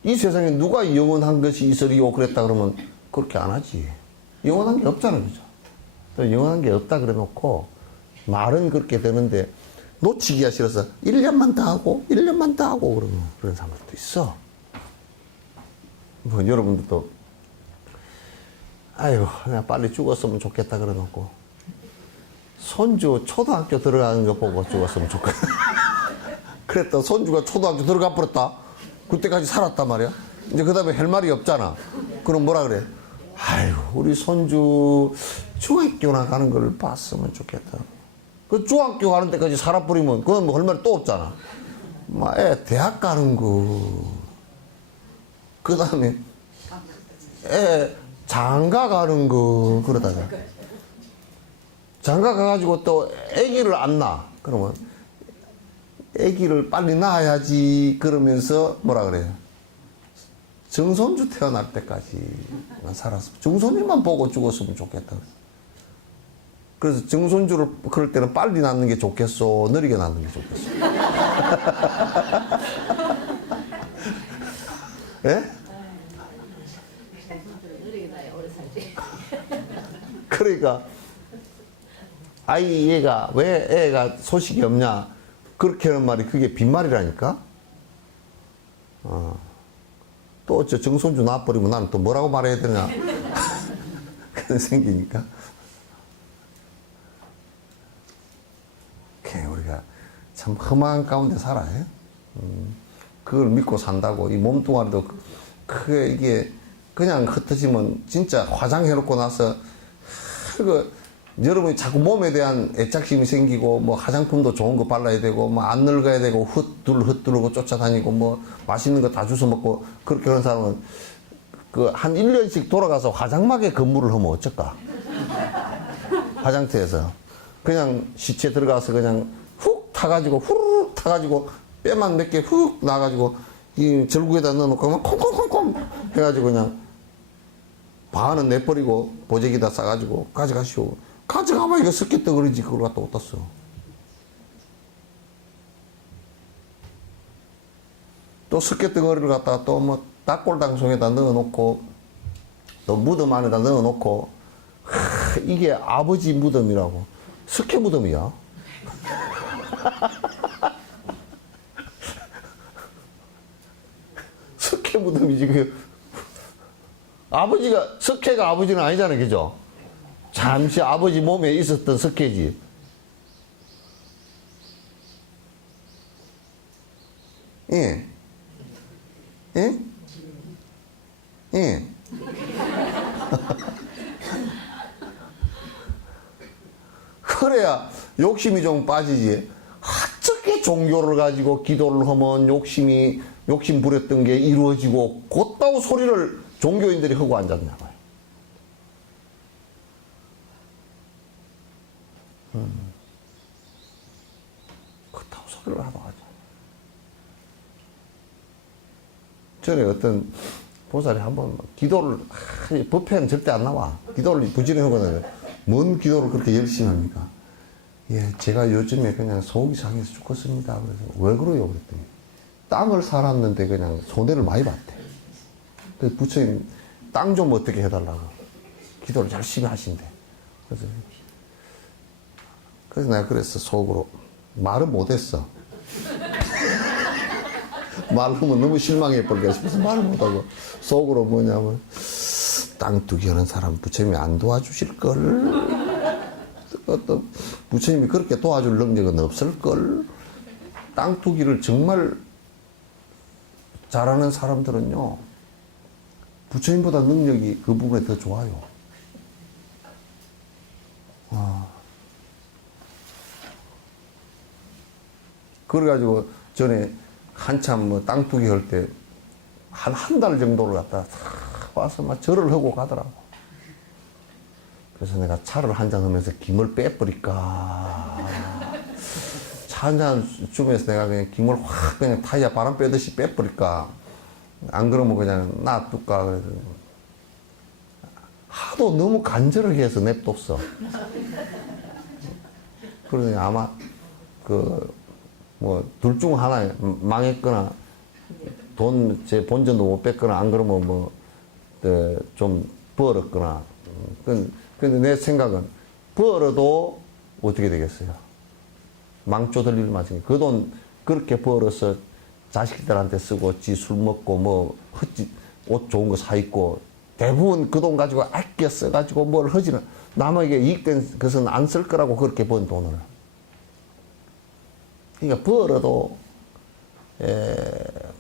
이 세상에 누가 영원한 것이 있으리요 그랬다 그러면 그렇게 안 하지. 영원한 게 없잖아, 그죠? 또 영원한 게 없다 그래 놓고 말은 그렇게 되는데 놓치기가 싫어서 1년만 더 하고 1년만 더 하고 그런 사람들도 있어. 뭐 여러분들도 아이고 내가 빨리 죽었으면 좋겠다 그래 놓고 손주 초등학교 들어가는 거 보고 죽었으면 좋겠다. 그랬다. 손주가 초등학교 들어가 버렸다. 그때까지 살았단 말이야. 이제 그 다음에 할 말이 없잖아. 그럼 뭐라 그래? 아유, 우리 손주 중학교나 가는 걸 봤으면 좋겠다. 그 중학교 가는 데까지 살아버리면 그건 뭐 할 말이 또 없잖아. 막 애 대학 가는 거. 그 다음에 애 장가 가는 거 그러다가 장가 가가지고 또 아기를 안 낳아. 그러면 아기를 빨리 낳아야지 그러면서 뭐라 그래요? 정손주 태어날 때까지 살았으면 정손이만 보고 죽었으면 좋겠다. 그래서 정손주를 그럴 때는 빨리 낳는 게 좋겠어, 느리게 낳는 게 좋겠어. 예? 그러니까 아이 얘가 왜 애가 소식이 없냐 그렇게 하는 말이 그게 빈말이라니까. 또 어째 정손주 낳아버리면 나는 또 뭐라고 말해야 되냐 그런 생기니까. 우리가 참 험한 가운데 살아요. 그걸 믿고 산다고 이 몸뚱아리도 크게 이게 그냥 흩어지면 진짜 화장해놓고 나서 그 여러분이 자꾸 몸에 대한 애착심이 생기고 뭐 화장품도 좋은 거 발라야 되고 뭐 안 늙어야 되고 흩두르고 쫓아다니고 뭐 맛있는 거 다 주워 먹고 그렇게 하는 사람은 그 한 1년씩 돌아가서 화장막에 근무를 하면 어쩔까? 화장터에서 그냥 시체 들어가서 그냥 훅 타가지고 후루룩 타가지고 뼈만 몇 개 훅 나가지고 이 절구에다 넣어놓고 막 콩콩콩콩 해가지고 그냥 반은 내버리고 보재기다 싸가지고 가져가시오. 가져가봐 이거 섞였다그러지 그걸 갖다 어디다 써. 또 섞였덩어리를 갖다가 또 뭐 닭골당송에다 넣어놓고 또 무덤 안에다 넣어놓고 이게 아버지 무덤이라고. 석회 무덤이야. 석회 무덤이지. 그 아버지가 석회가 아버지는 아니잖아요, 그죠? 잠시 아버지 몸에 있었던 석회지. 예. 예? 예. 그래야 욕심이 좀 빠지지. 어떻게 종교를 가지고 기도를 하면 욕심 부렸던 게 이루어지고 곧다고 소리를 종교인들이 하고 앉았나 봐요. 곧다고 소리를 하고 앉아. 전에 어떤 보살이 한번 기도를 법회는 절대 안 나와. 기도를 부지런히 하거든요. 뭔 기도를 그렇게 열심히 합니까? 예, 제가 요즘에 그냥 속이 상해서 죽겠습니다. 그래서 왜 그래요? 그랬더니 땅을 살았는데 그냥 손해를 많이 봤대. 그래서 부처님 땅 좀 어떻게 해달라고 기도를 열심히 하신대. 그래서 내가 그랬어. 속으로 말은 못했어. 말하면 너무 실망해버릴까 싶어서 말을 못하고 속으로 뭐냐면 땅두기 하는 사람 부처님이 안 도와주실걸. 어떤 부처님이 그렇게 도와줄 능력은 없을걸. 땅두기를 정말 잘하는 사람들은요 부처님보다 능력이 그 부분에 더 좋아요. 그래가지고 전에 한참 뭐 땅두기 할 때 한 달 정도를 갖다 와서 막 절을 하고 가더라고. 그래서 내가 차를 한잔 하면서 김을 빼버릴까. 차 한잔 주면서 내가 그냥 김을 확 그냥 타이어 바람 빼듯이 빼버릴까. 안 그러면 그냥 놔둘까. 그래서 하도 너무 간절하게 해서 냅뒀어. 그러니 아마 뭐 둘 중 하나 망했거나 제 본전도 못 뺐거나 안 그러면 뭐 좀 벌었거나. 근데 내 생각은 벌어도 어떻게 되겠어요? 망조들 일 맞으니 그 돈 그렇게 벌어서 자식들한테 쓰고 지 술 먹고 뭐 옷 좋은 거 사 입고 대부분 그 돈 가지고 아껴 써가지고 뭘 하지는 남에게 이익된 것은 안 쓸 거라고 그렇게 번 돈을. 그러니까 벌어도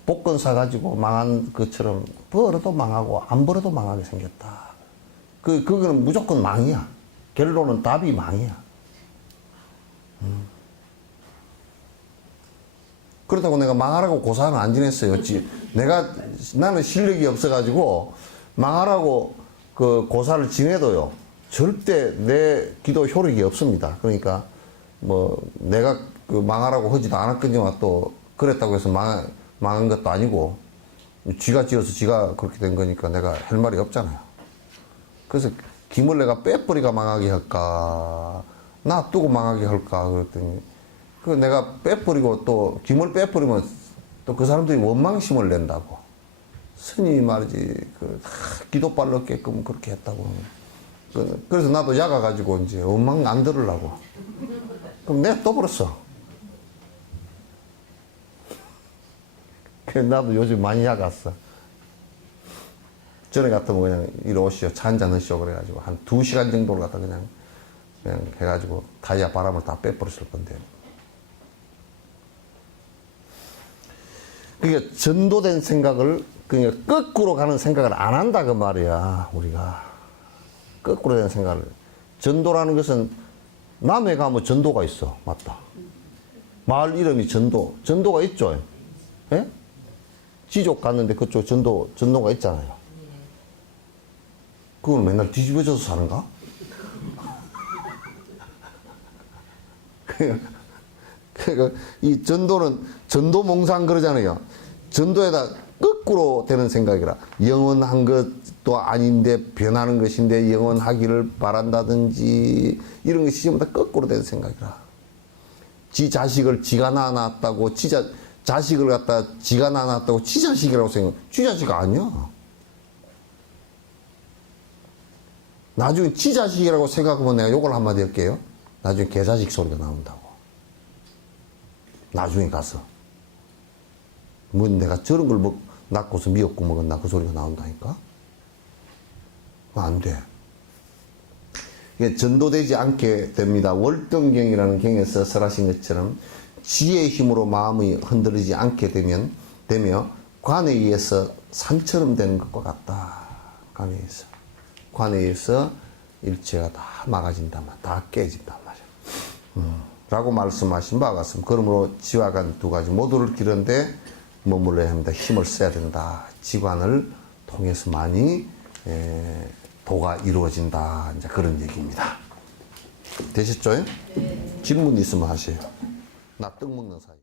복권 사가지고 망한 것처럼 벌어도 망하고 안 벌어도 망하게 생겼다. 그거는 무조건 망이야. 결론은 답이 망이야. 그렇다고 내가 망하라고 고사는 안 지냈어요. 나는 실력이 없어가지고 망하라고 그 고사를 지내도요. 절대 내 기도 효력이 없습니다. 그러니까 뭐 내가 그 망하라고 하지도 않았거니와 또 그랬다고 해서 망한 것도 아니고 쥐가 지어서 쥐가 그렇게 된 거니까 내가 할 말이 없잖아요. 그래서 김을 내가 빼버리가 망하게 할까 놔두고 망하게 할까 그랬더니 그 내가 빼버리고 또 김을 빼버리면 또 그 사람들이 원망심을 낸다고. 스님이 말이지 기도 빨랐게끔 그렇게 했다고. 그래서 나도 약아가지고 이제 원망 안 들으려고. 그럼 내가 또 버렸어. 그래서 나도 요즘 많이 약았어. 전에 같으면 그냥 이리 오시오. 차 한잔 하시오. 그래가지고 한 2시간 정도를 갖다 그냥 해가지고 타이어 바람을 다 빼버렸을 건데. 그러니까 전도된 생각을 그러니까 거꾸로 가는 생각을 안 한다 그 말이야. 우리가 거꾸로 된 생각을. 전도라는 것은 남해 가면 전도가 있어. 맞다. 마을 이름이 전도가 있죠. 예? 지족 갔는데 그쪽 전도가 있잖아요. 그건 맨날 뒤집어져서 사는가? 그러니까 이 전도는 전도몽상 그러잖아요. 전도에다 거꾸로 되는 생각이라. 영원한 것도 아닌데 변하는 것인데 영원하기를 바란다든지 이런 것이 전부 다 거꾸로 되는 생각이라. 지 자식을 지가 낳았다고 자식을 갖다 지가 낳았다고 지 자식이라고 생각해. 지 자식 아니야. 나중에 지 자식이라고 생각하면 내가 욕을 한마디 할게요. 나중에 개자식 소리가 나온다고. 나중에 가서. 뭐 내가 저런 걸 낳고서 미역국 먹었나 그 소리가 나온다니까? 안 돼. 이게 전도되지 않게 됩니다. 월등경이라는 경에서 설하신 것처럼 지혜의 힘으로 마음이 흔들리지 않게 되며 관에 의해서 산처럼 되는 것과 같다. 관에 의해서 일체가 다 막아진단 말이야. 다 깨진단 말이야. 라고 말씀하신 바가 같습니다. 그러므로 지와 간 두 가지 모두를 기르는데 머물러야 합니다. 힘을 써야 된다. 지관을 통해서만이 도가 이루어진다. 이제 그런 얘기입니다. 되셨죠? 네. 질문 있으면 하세요. 나 떡 먹는 사이.